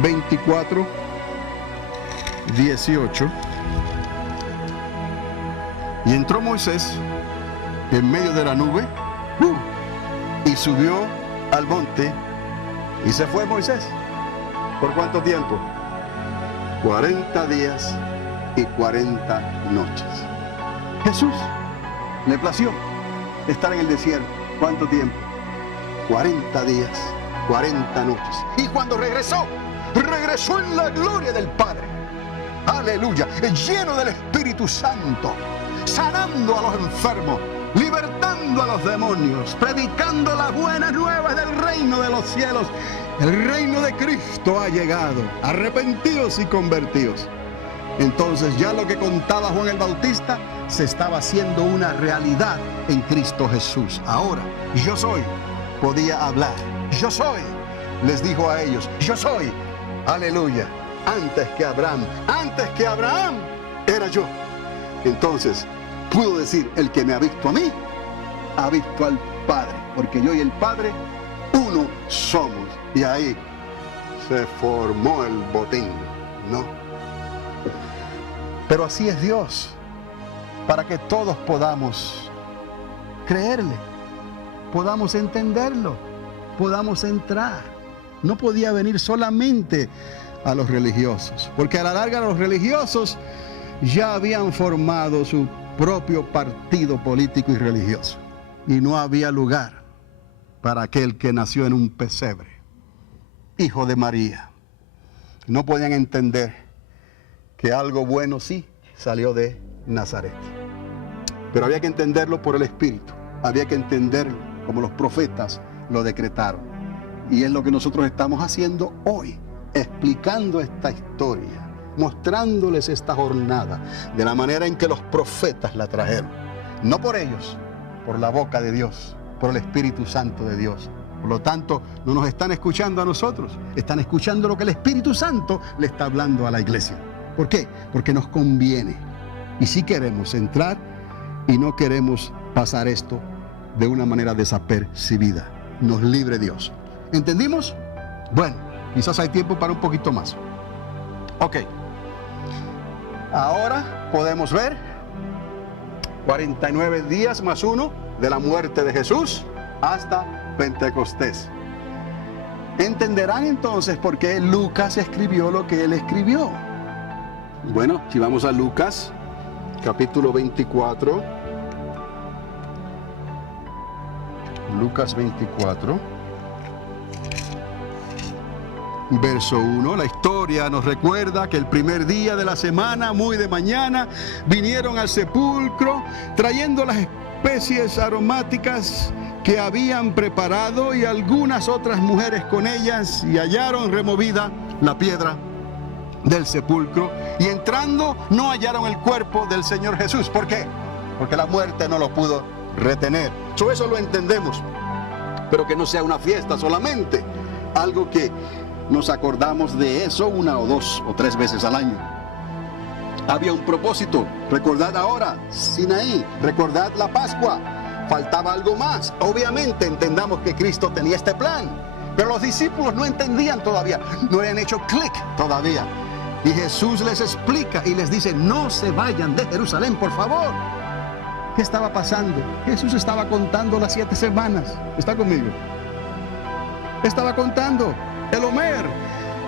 24, 18. Y entró Moisés en medio de la nube y subió al monte y se fue Moisés. ¿Por cuánto tiempo? 40 días y 40 noches. Jesús le plació estar en el desierto. ¿Cuánto tiempo? 40 días, 40 noches. Y cuando regresó en la gloria del Padre. Aleluya. Lleno del Espíritu Santo. Sanando a los enfermos. libertando a los demonios, predicando las buenas nuevas del reino de los cielos. El reino de Cristo ha llegado. Arrepentidos y convertidos. Entonces ya lo que contaba Juan el Bautista se estaba haciendo una realidad en Cristo Jesús. Ahora, yo soy, podía hablar. Yo soy, les dijo a ellos, yo soy, aleluya, antes que Abraham era yo. Entonces, pudo decir, el que me ha visto a mí, ha visto al Padre, porque yo y el Padre, uno somos. Y ahí se formó el botín, ¿no? Pero así es Dios, para que todos podamos creerle, podamos entenderlo, podamos entrar. No podía venir solamente a los religiosos, porque a la larga los religiosos ya habían formado su propio partido político y religioso, y no había lugar para aquel que nació en un pesebre, hijo de María. No podían entender que algo bueno sí salió de Nazaret. Pero había que entenderlo por el Espíritu. Había que entenderlo como los profetas lo decretaron. Y es lo que nosotros estamos haciendo hoy, explicando esta historia, mostrándoles esta jornada de la manera en que los profetas la trajeron. No por ellos, por la boca de Dios, por el Espíritu Santo de Dios. Por lo tanto, no nos están escuchando a nosotros, están escuchando lo que el Espíritu Santo le está hablando a la iglesia. ¿Por qué? Porque nos conviene. Y sí queremos entrar y no queremos pasar esto de una manera desapercibida. Nos libre Dios. ¿Entendimos? Bueno, quizás hay tiempo para un poquito más. Ok. Ahora podemos ver 49 días más uno de la muerte de Jesús hasta Pentecostés. Entenderán entonces por qué Lucas escribió lo que él escribió. Bueno, si vamos a Lucas, capítulo 24. Lucas 24. Verso 1, la historia nos recuerda que el primer día de la semana, muy de mañana, vinieron al sepulcro trayendo las especies aromáticas que habían preparado y algunas otras mujeres con ellas, y hallaron removida la piedra del sepulcro, y entrando no hallaron el cuerpo del Señor Jesús. ¿Por qué? Porque la muerte no lo pudo retener. Eso lo entendemos, pero que no sea una fiesta solamente, algo que nos acordamos de eso 1 o 2 o 3 veces al año. Había un propósito. Recordad ahora Sinaí, recordad la Pascua. Faltaba algo más. Obviamente entendamos que Cristo tenía este plan, pero los discípulos no entendían todavía, no habían hecho clic todavía. Y Jesús les explica y les dice, no se vayan de Jerusalén, por favor. ¿Qué estaba pasando? Jesús estaba contando las 7 semanas. ¿Está conmigo? Estaba contando el Omer.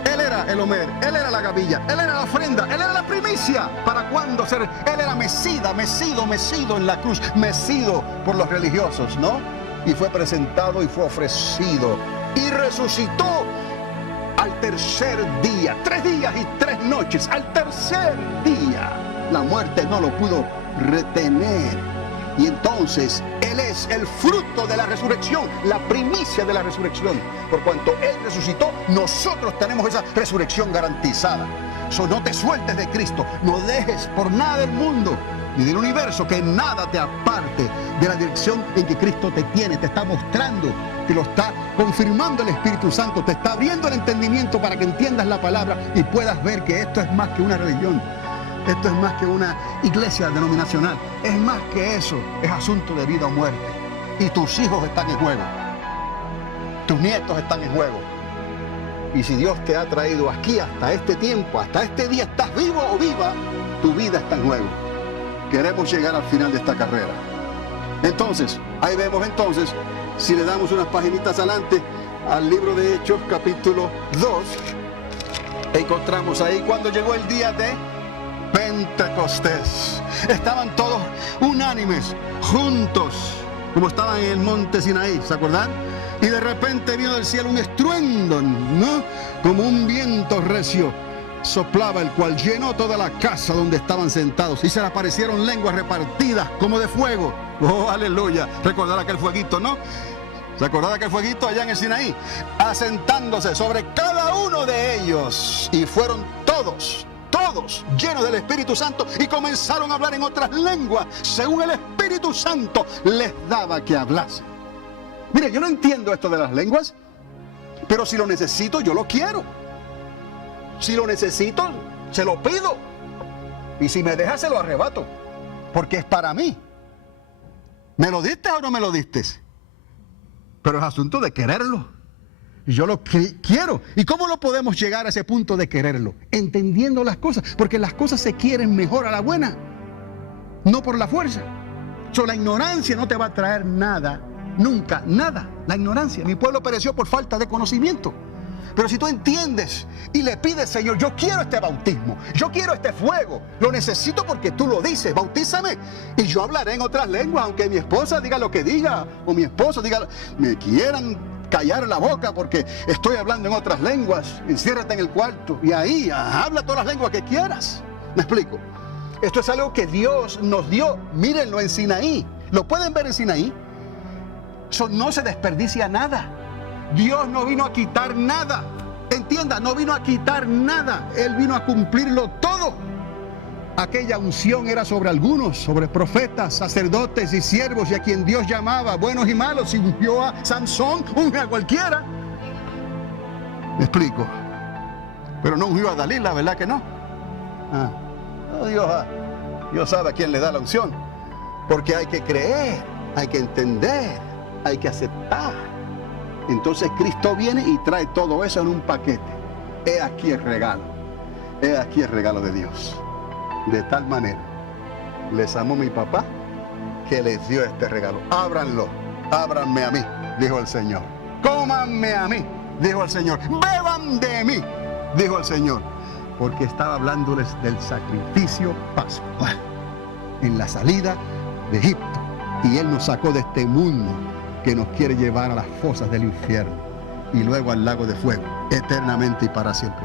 Él era el Omer, él era la gavilla, él era la ofrenda, él era la primicia. ¿Para cuándo ser? Él era mecido en la cruz, mecido por los religiosos, ¿no? Y fue presentado y fue ofrecido y resucitó al tercer día, 3 días y 3 noches. Al tercer día la muerte no lo pudo retener. Y entonces Él es el fruto de la resurrección, la primicia de la resurrección. Por cuanto Él resucitó, nosotros tenemos esa resurrección garantizada. No te sueltes de Cristo, no dejes por nada del mundo ni del universo que nada te aparte de la dirección en que Cristo te tiene, te está mostrando, te lo está confirmando el Espíritu Santo, te está abriendo el entendimiento para que entiendas la palabra y puedas ver que esto es más que una religión. Esto es más que una iglesia denominacional. Es más que eso. Es asunto de vida o muerte. Y tus hijos están en juego. Tus nietos están en juego. Y si Dios te ha traído aquí hasta este tiempo, hasta este día, estás vivo o viva, tu vida está en juego. Queremos llegar al final de esta carrera. Entonces, ahí vemos entonces, si le damos unas paginitas adelante al libro de Hechos, capítulo 2, encontramos ahí cuando llegó el día de Pentecostés. Estaban todos unánimes, juntos, como estaban en el monte Sinaí, ¿se acuerdan? Y de repente vino del cielo un estruendo, ¿no? Como un viento recio, soplaba, el cual llenó toda la casa donde estaban sentados, y se le aparecieron lenguas repartidas como de fuego. Oh, aleluya. Recordar aquel fueguito, ¿no? ¿Se acuerdan de aquel fueguito allá en el Sinaí? Asentándose sobre cada uno de ellos, y fueron todos llenos del Espíritu Santo, y comenzaron a hablar en otras lenguas según el Espíritu Santo les daba que hablase. Mire, yo no entiendo esto de las lenguas, pero si lo necesito, yo lo quiero. Si lo necesito, se lo pido. Y si me deja, se lo arrebato, porque es para mí. ¿Me lo diste o no me lo diste? Pero es asunto de quererlo. Y yo lo quiero. ¿Y cómo lo podemos llegar a ese punto de quererlo? Entendiendo las cosas, porque las cosas se quieren mejor a la buena, no por la fuerza. La ignorancia no te va a traer nada, nunca, nada. La ignorancia. Mi pueblo pereció por falta de conocimiento. Pero si tú entiendes y le pides, Señor, yo quiero este bautismo, yo quiero este fuego, lo necesito porque tú lo dices, bautízame, y yo hablaré en otras lenguas, aunque mi esposa diga lo que diga, o mi esposo diga, me quieran callar la boca porque estoy hablando en otras lenguas. Enciérrate en el cuarto y ahí habla todas las lenguas que quieras. ¿Me explico? Esto es algo que Dios nos dio. Mírenlo en Sinaí. ¿Lo pueden ver en Sinaí? Eso no se desperdicia nada. Dios no vino a quitar nada. Entienda, no vino a quitar nada. Él vino a cumplirlo todo. Aquella unción era sobre algunos, sobre profetas, sacerdotes y siervos, y a quien Dios llamaba buenos y malos. Si ungió a Sansón, unge a cualquiera. ¿Me explico? Pero no ungió a Dalila, ¿verdad que no? Dios sabe a quién le da la unción. Porque hay que creer, hay que entender, hay que aceptar. Entonces Cristo viene y trae todo eso en un paquete. He aquí el regalo. He aquí el regalo de Dios. De tal manera les amó mi papá que les dio este regalo. Ábranlo, ábranme a mí, dijo el Señor. Cómanme a mí, dijo el Señor. Beban de mí, dijo el Señor. Porque estaba hablándoles del sacrificio pascual en la salida de Egipto. Y Él nos sacó de este mundo que nos quiere llevar a las fosas del infierno y luego al lago de fuego, eternamente y para siempre.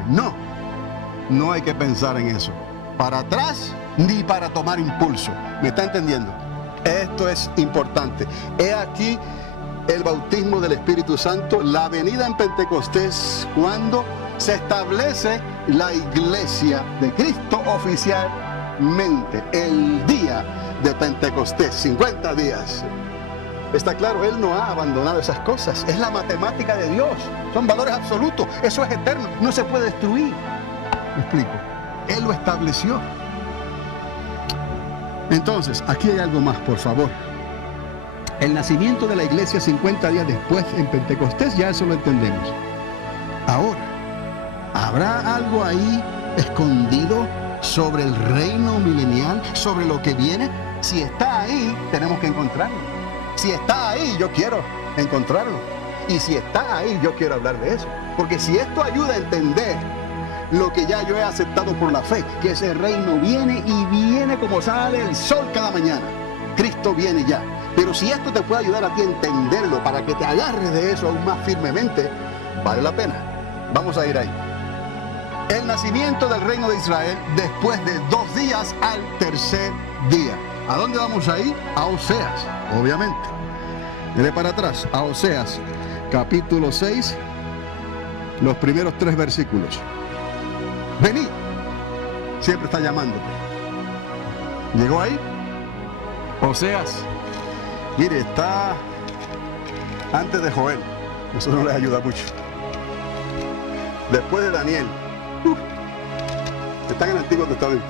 No hay que pensar en eso, para atrás ni para tomar impulso. ¿Me está entendiendo? Esto es importante. He aquí el bautismo del Espíritu Santo, la venida en Pentecostés, cuando se establece la iglesia de Cristo oficialmente, el día de Pentecostés, 50 días. Está claro, Él no ha abandonado esas cosas. Es la matemática de Dios. Son valores absolutos. Eso es eterno. No se puede destruir. ¿Me explico? Él lo estableció. Entonces, aquí hay algo más, por favor. El nacimiento de la iglesia 50 días después en Pentecostés, ya eso lo entendemos. Ahora, ¿habrá algo ahí escondido sobre el reino milenial, sobre lo que viene? Si está ahí, tenemos que encontrarlo. Si está ahí, yo quiero encontrarlo. Y si está ahí, yo quiero hablar de eso. Porque si esto ayuda a entender lo que ya yo he aceptado por la fe, que ese reino viene y viene como sale el sol cada mañana. Cristo viene ya. Pero si esto te puede ayudar a ti a entenderlo, para que te agarres de eso aún más firmemente, vale la pena. Vamos a ir ahí. El nacimiento del reino de Israel después de 2 días al tercer día. ¿A dónde vamos a ir? A Oseas, obviamente. Mire para atrás, a Oseas, capítulo 6, los primeros 3 versículos. Venid, siempre está llamándote. ¿Llegó ahí? Oseas, mire, está antes de Joel. Eso no les ayuda mucho. Después de Daniel. Está en el Antiguo Testamento.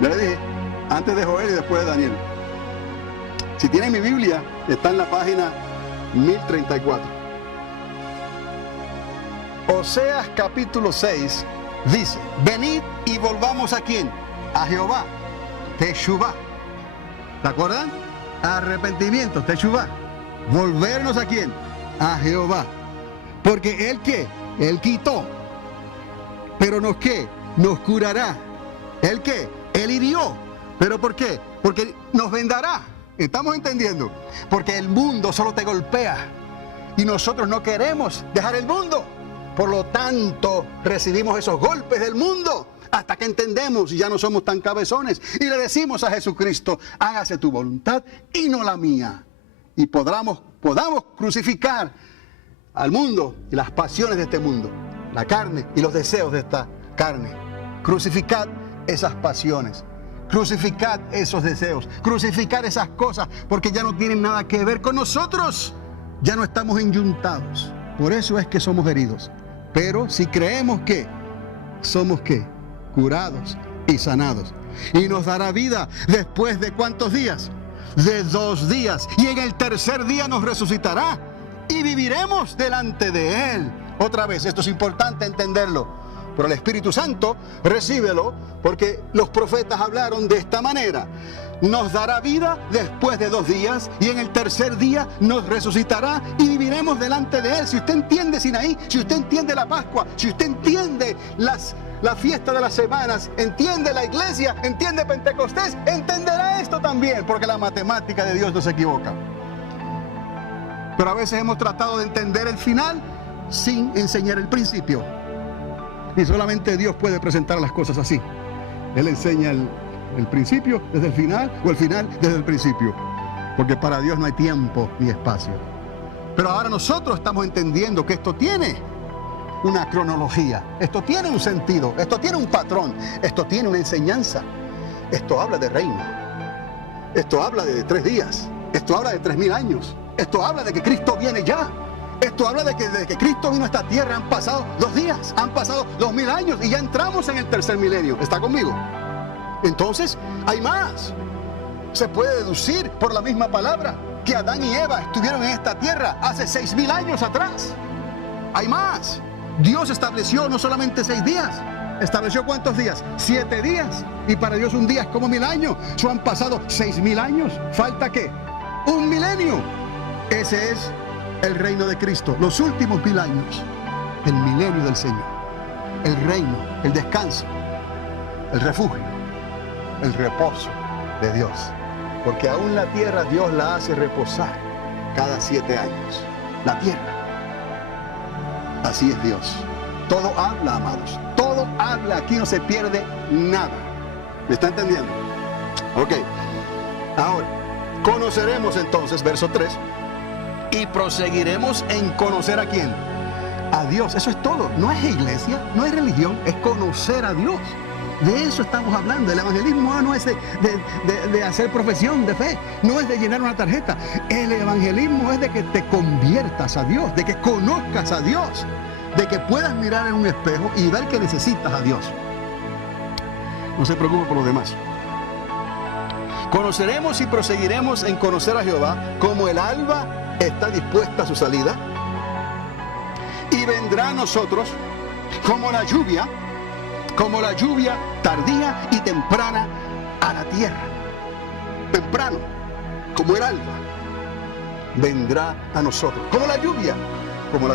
Ya le dije, antes de Joel y después de Daniel. Si tienen mi Biblia, está en la página 1034. Oseas capítulo 6 dice: venid y volvamos ¿a quién? A Jehová. Teshuvá. ¿Se acuerdan? Arrepentimiento, Teshuvá. Volvernos ¿a quién? A Jehová. Porque Él ¿qué? Él quitó. Pero nos ¿qué? Nos curará. ¿Él qué? Él hirió. ¿Pero por qué? Porque nos vendará. ¿Estamos entendiendo? Porque el mundo solo te golpea. Y nosotros no queremos dejar el mundo. Por lo tanto, recibimos esos golpes del mundo hasta que entendemos y ya no somos tan cabezones. Y le decimos a Jesucristo, hágase tu voluntad y no la mía. Y podamos crucificar al mundo y las pasiones de este mundo, la carne y los deseos de esta carne. Crucificad esas pasiones, crucificad esos deseos, crucificad esas cosas, porque ya no tienen nada que ver con nosotros. Ya no estamos enyuntados. Por eso es que somos heridos. Pero si creemos que somos ¿qué? Curados y sanados. Y nos dará vida después de ¿cuántos días? De 2 días. Y en el tercer día nos resucitará y viviremos delante de Él. Otra vez, esto es importante entenderlo. Pero el Espíritu Santo, recíbelo, porque los profetas hablaron de esta manera. Nos dará vida después de 2 días y en el tercer día nos resucitará y viviremos delante de Él. Si usted entiende Sinaí, si usted entiende la Pascua, si usted entiende la fiesta de las semanas, entiende la iglesia, entiende Pentecostés, entenderá esto también, porque la matemática de Dios no se equivoca. Pero a veces hemos tratado de entender el final sin enseñar el principio. Y solamente Dios puede presentar las cosas así. Él enseña el principio desde el final o el final desde el principio. Porque para Dios no hay tiempo ni espacio. Pero ahora nosotros estamos entendiendo que esto tiene una cronología. Esto tiene un sentido. Esto tiene un patrón. Esto tiene una enseñanza. Esto habla de reino. Esto habla de 3 días. Esto habla de 3000 años. Esto habla de que Cristo viene ya. Esto habla de que desde que Cristo vino a esta tierra han pasado 2 días, han pasado 2000 años y ya entramos en el tercer milenio. ¿Está conmigo? Entonces, hay más. Se puede deducir por la misma palabra que Adán y Eva estuvieron en esta tierra hace 6000 años atrás. Hay más. Dios estableció no solamente 6 días. ¿Estableció cuántos días? 7 días. Y para Dios un día es como 1000 años. So han pasado 6000 años. ¿Falta qué? 1 milenio. Ese es el reino de Cristo, los últimos 1000 años, el milenio del Señor, el reino, el descanso, el refugio, el reposo de Dios. Porque aún la tierra Dios la hace reposar cada 7 años. La tierra. Así es Dios. Todo habla, amados. Todo habla. Aquí no se pierde nada. ¿Me está entendiendo? Ok. Ahora, conoceremos entonces, verso 3. Y proseguiremos en conocer ¿a quién? A Dios. Eso es todo. No es iglesia, no es religión, es conocer a Dios. De eso estamos hablando. El evangelismo no es de hacer profesión de fe, no es de llenar una tarjeta. El evangelismo es de que te conviertas a Dios, de que conozcas a Dios, de que puedas mirar en un espejo y ver que necesitas a Dios. No se preocupe por lo demás. Conoceremos y proseguiremos en conocer a Jehová como el alba está dispuesta a su salida y vendrá a nosotros como la lluvia tardía y temprana a la tierra. Temprano, como el alba, vendrá a nosotros como la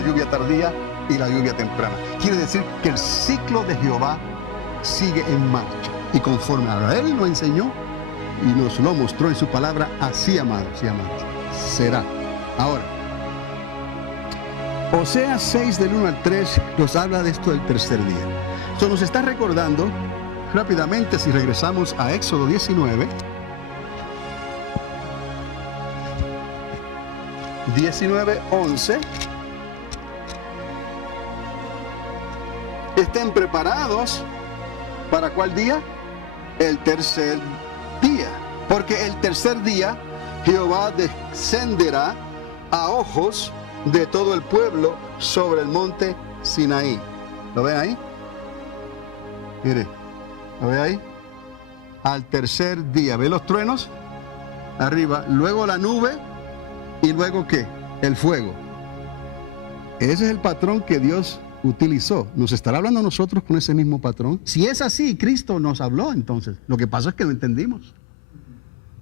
lluvia tardía y la lluvia temprana. Quiere decir que el ciclo de Jehová sigue en marcha y conforme a Él lo enseñó y nos lo mostró en su palabra, así, amados y amadas, será. Ahora, Oseas 6 del 1 al 3 nos habla de esto del tercer día. Esto nos está recordando rápidamente, si regresamos a Éxodo 19, 19:11. Estén preparados ¿para cuál día? El tercer día. Porque el tercer día Jehová descenderá a ojos de todo el pueblo sobre el monte Sinaí. ¿Lo ven ahí? Mire, ¿lo ve ahí? Al tercer día. ¿Ve los truenos? Arriba. Luego la nube. ¿Y luego qué? El fuego. Ese es el patrón que Dios utilizó. ¿Nos estará hablando a nosotros con ese mismo patrón? Si es así, Cristo nos habló entonces. Lo que pasa es que no entendimos.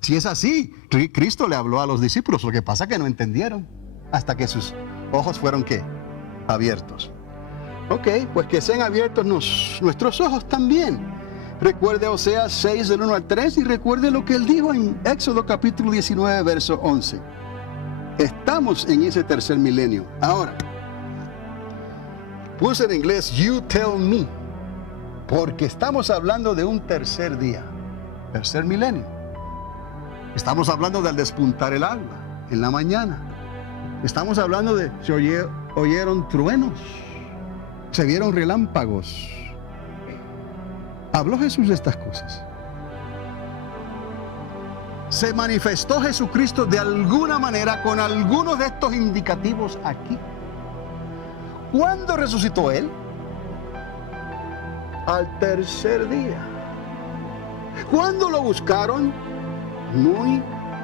Si es así, Cristo le habló a los discípulos. Lo que pasa es que no entendieron. Hasta que sus ojos fueron ¿qué? Abiertos. Ok, pues que sean abiertos nuestros ojos también. Recuerde Oseas 6 del 1 al 3 y recuerde lo que él dijo en Éxodo capítulo 19 verso 11. Estamos en ese tercer milenio. Ahora, puse en inglés You Tell Me, porque estamos hablando de un tercer día, tercer milenio. Estamos hablando del despuntar el alba en la mañana. Estamos hablando de se oyeron truenos, se vieron relámpagos. ¿Habló Jesús de estas cosas? ¿Se manifestó Jesucristo de alguna manera con algunos de estos indicativos aquí? ¿Cuándo resucitó Él? Al tercer día. ¿Cuándo lo buscaron? Muy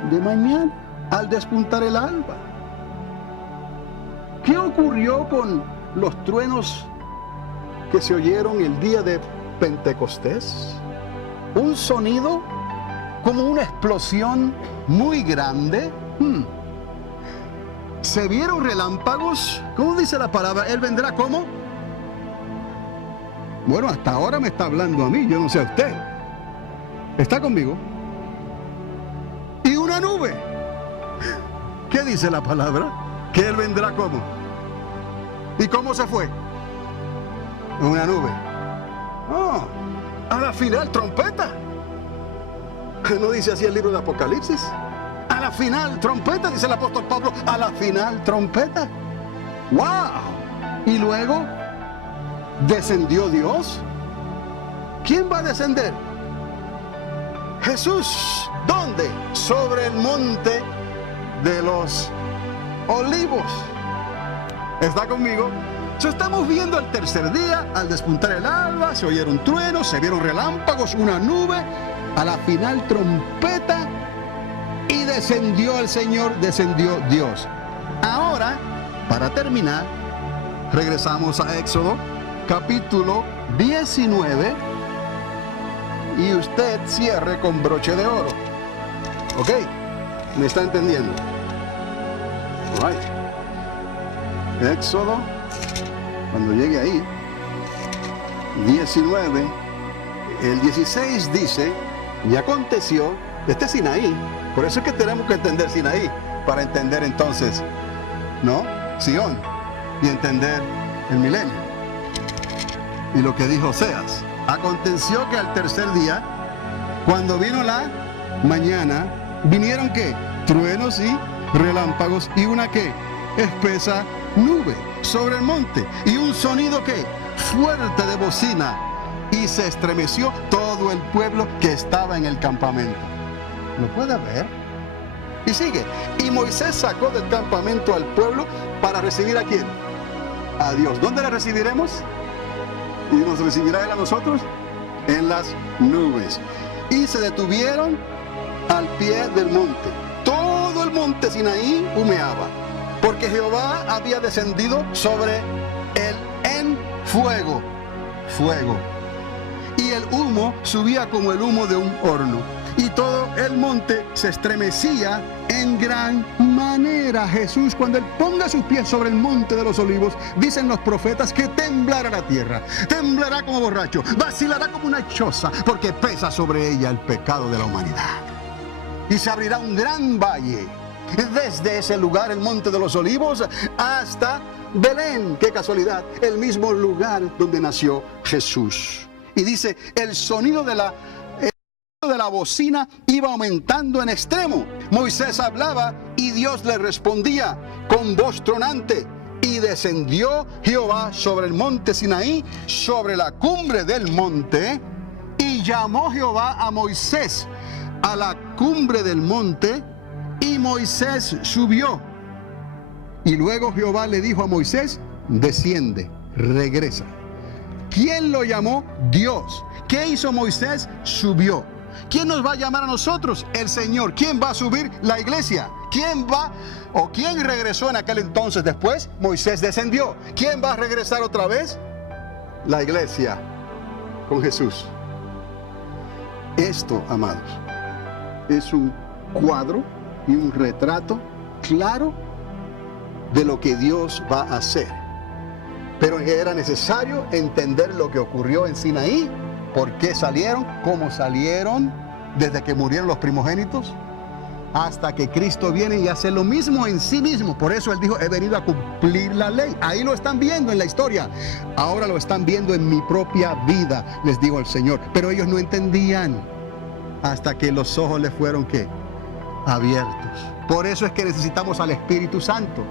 de mañana, al despuntar el alba. ¿Qué ocurrió con los truenos que se oyeron el día de Pentecostés? Un sonido como una explosión muy grande. Se vieron relámpagos. ¿Cómo dice la palabra? Él vendrá ¿cómo? Bueno, hasta ahora me está hablando a mí, yo no sé a usted. ¿Está conmigo? Y una nube. ¿Qué dice la palabra? Que Él vendrá ¿cómo? ¿Y cómo se fue? Una nube. A la final trompeta. ¿No dice así el libro de Apocalipsis? A la final trompeta, dice el apóstol Pablo. A la final trompeta. ¡Wow! Y luego descendió Dios. ¿Quién va a descender? Jesús. ¿Dónde? Sobre el monte de los Olivos. ¿Está conmigo? Estamos viendo el tercer día, al despuntar el alba, se oyeron truenos, se vieron relámpagos, una nube, a la final trompeta, y descendió el Señor, descendió Dios. Ahora, para terminar, regresamos a Éxodo, capítulo 19, y usted cierre con broche de oro. ¿Ok? ¿Me está entendiendo? All right. Éxodo, cuando llegue ahí, 19, el 16 dice, y aconteció, este es Sinaí, por eso es que tenemos que entender Sinaí, para entender entonces, ¿no? Sión, y entender el milenio. Y lo que dijo Oseas, aconteció que al tercer día, cuando vino la mañana, vinieron ¿qué? Truenos y relámpagos, y una ¿qué? Espesa nube sobre el monte, y un sonido ¿qué? Fuerte de bocina, y se estremeció todo el pueblo que estaba en el campamento. ¿Lo puede ver? Y sigue, y Moisés sacó del campamento al pueblo para recibir ¿a quién? A Dios. ¿Dónde le recibiremos? ¿Y nos recibirá Él a nosotros? En las nubes. Y se detuvieron al pie del monte. Todo el monte Sinaí humeaba, porque Jehová había descendido sobre él en fuego. Y el humo subía como el humo de un horno. Y todo el monte se estremecía en gran manera. Jesús, cuando Él ponga sus pies sobre el monte de los olivos, dicen los profetas que temblará la tierra. Temblará como borracho, vacilará como una choza, porque pesa sobre ella el pecado de la humanidad. Y se abrirá un gran valle desde ese lugar, el monte de los olivos, hasta Belén. Qué casualidad, el mismo lugar donde nació Jesús. Y dice, el sonido de la bocina iba aumentando en extremo. Moisés hablaba y Dios le respondía con voz tronante. Y descendió Jehová sobre el monte Sinaí, sobre la cumbre del monte, y llamó Jehová a Moisés a la cumbre del monte, y Moisés subió. Y luego Jehová le dijo a Moisés, desciende, regresa. ¿Quién lo llamó? Dios. ¿Qué hizo Moisés? Subió. ¿Quién nos va a llamar a nosotros? El Señor. ¿Quién va a subir? La iglesia. ¿Quién va o quién regresó en aquel entonces después? Moisés descendió. ¿Quién va a regresar otra vez? La iglesia con Jesús. Esto, amados, es un cuadro y un retrato claro de lo que Dios va a hacer. Pero era necesario entender lo que ocurrió en Sinaí, por qué salieron, cómo salieron, desde que murieron los primogénitos, hasta que Cristo viene y hace lo mismo en sí mismo. Por eso Él dijo, he venido a cumplir la ley. Ahí lo están viendo en la historia. Ahora lo están viendo en mi propia vida, les digo al Señor. Pero ellos no entendían hasta que los ojos les fueron, ¿qué? Abiertos. Por eso es que necesitamos al Espíritu Santo.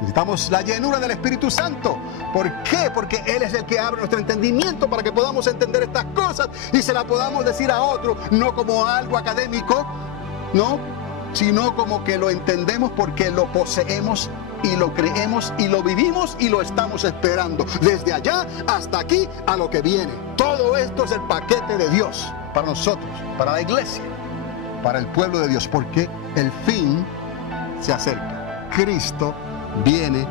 Necesitamos la llenura del Espíritu Santo. ¿Por qué? Porque Él es el que abre nuestro entendimiento para que podamos entender estas cosas y se las podamos decir a otro, no como algo académico, no, sino como que lo entendemos porque lo poseemos y lo creemos y lo vivimos y lo estamos esperando. Desde allá hasta aquí a lo que viene. Todo esto es el paquete de Dios para nosotros, para la iglesia, para el pueblo de Dios, porque el fin se acerca. Cristo viene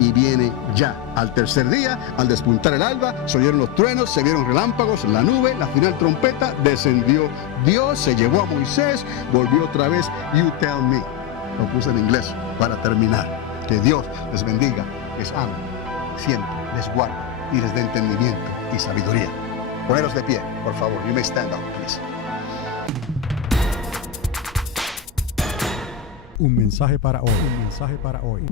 y viene ya. Al tercer día, al despuntar el alba, se oyeron los truenos, se vieron relámpagos, la nube, la final trompeta, descendió Dios, se llevó a Moisés, volvió otra vez. You tell me. Lo puse en inglés para terminar. Que Dios les bendiga, les ame, siempre les guarde y les dé entendimiento y sabiduría. Poneros de pie, por favor. You may stand up, please. Un mensaje para hoy. Un mensaje para hoy.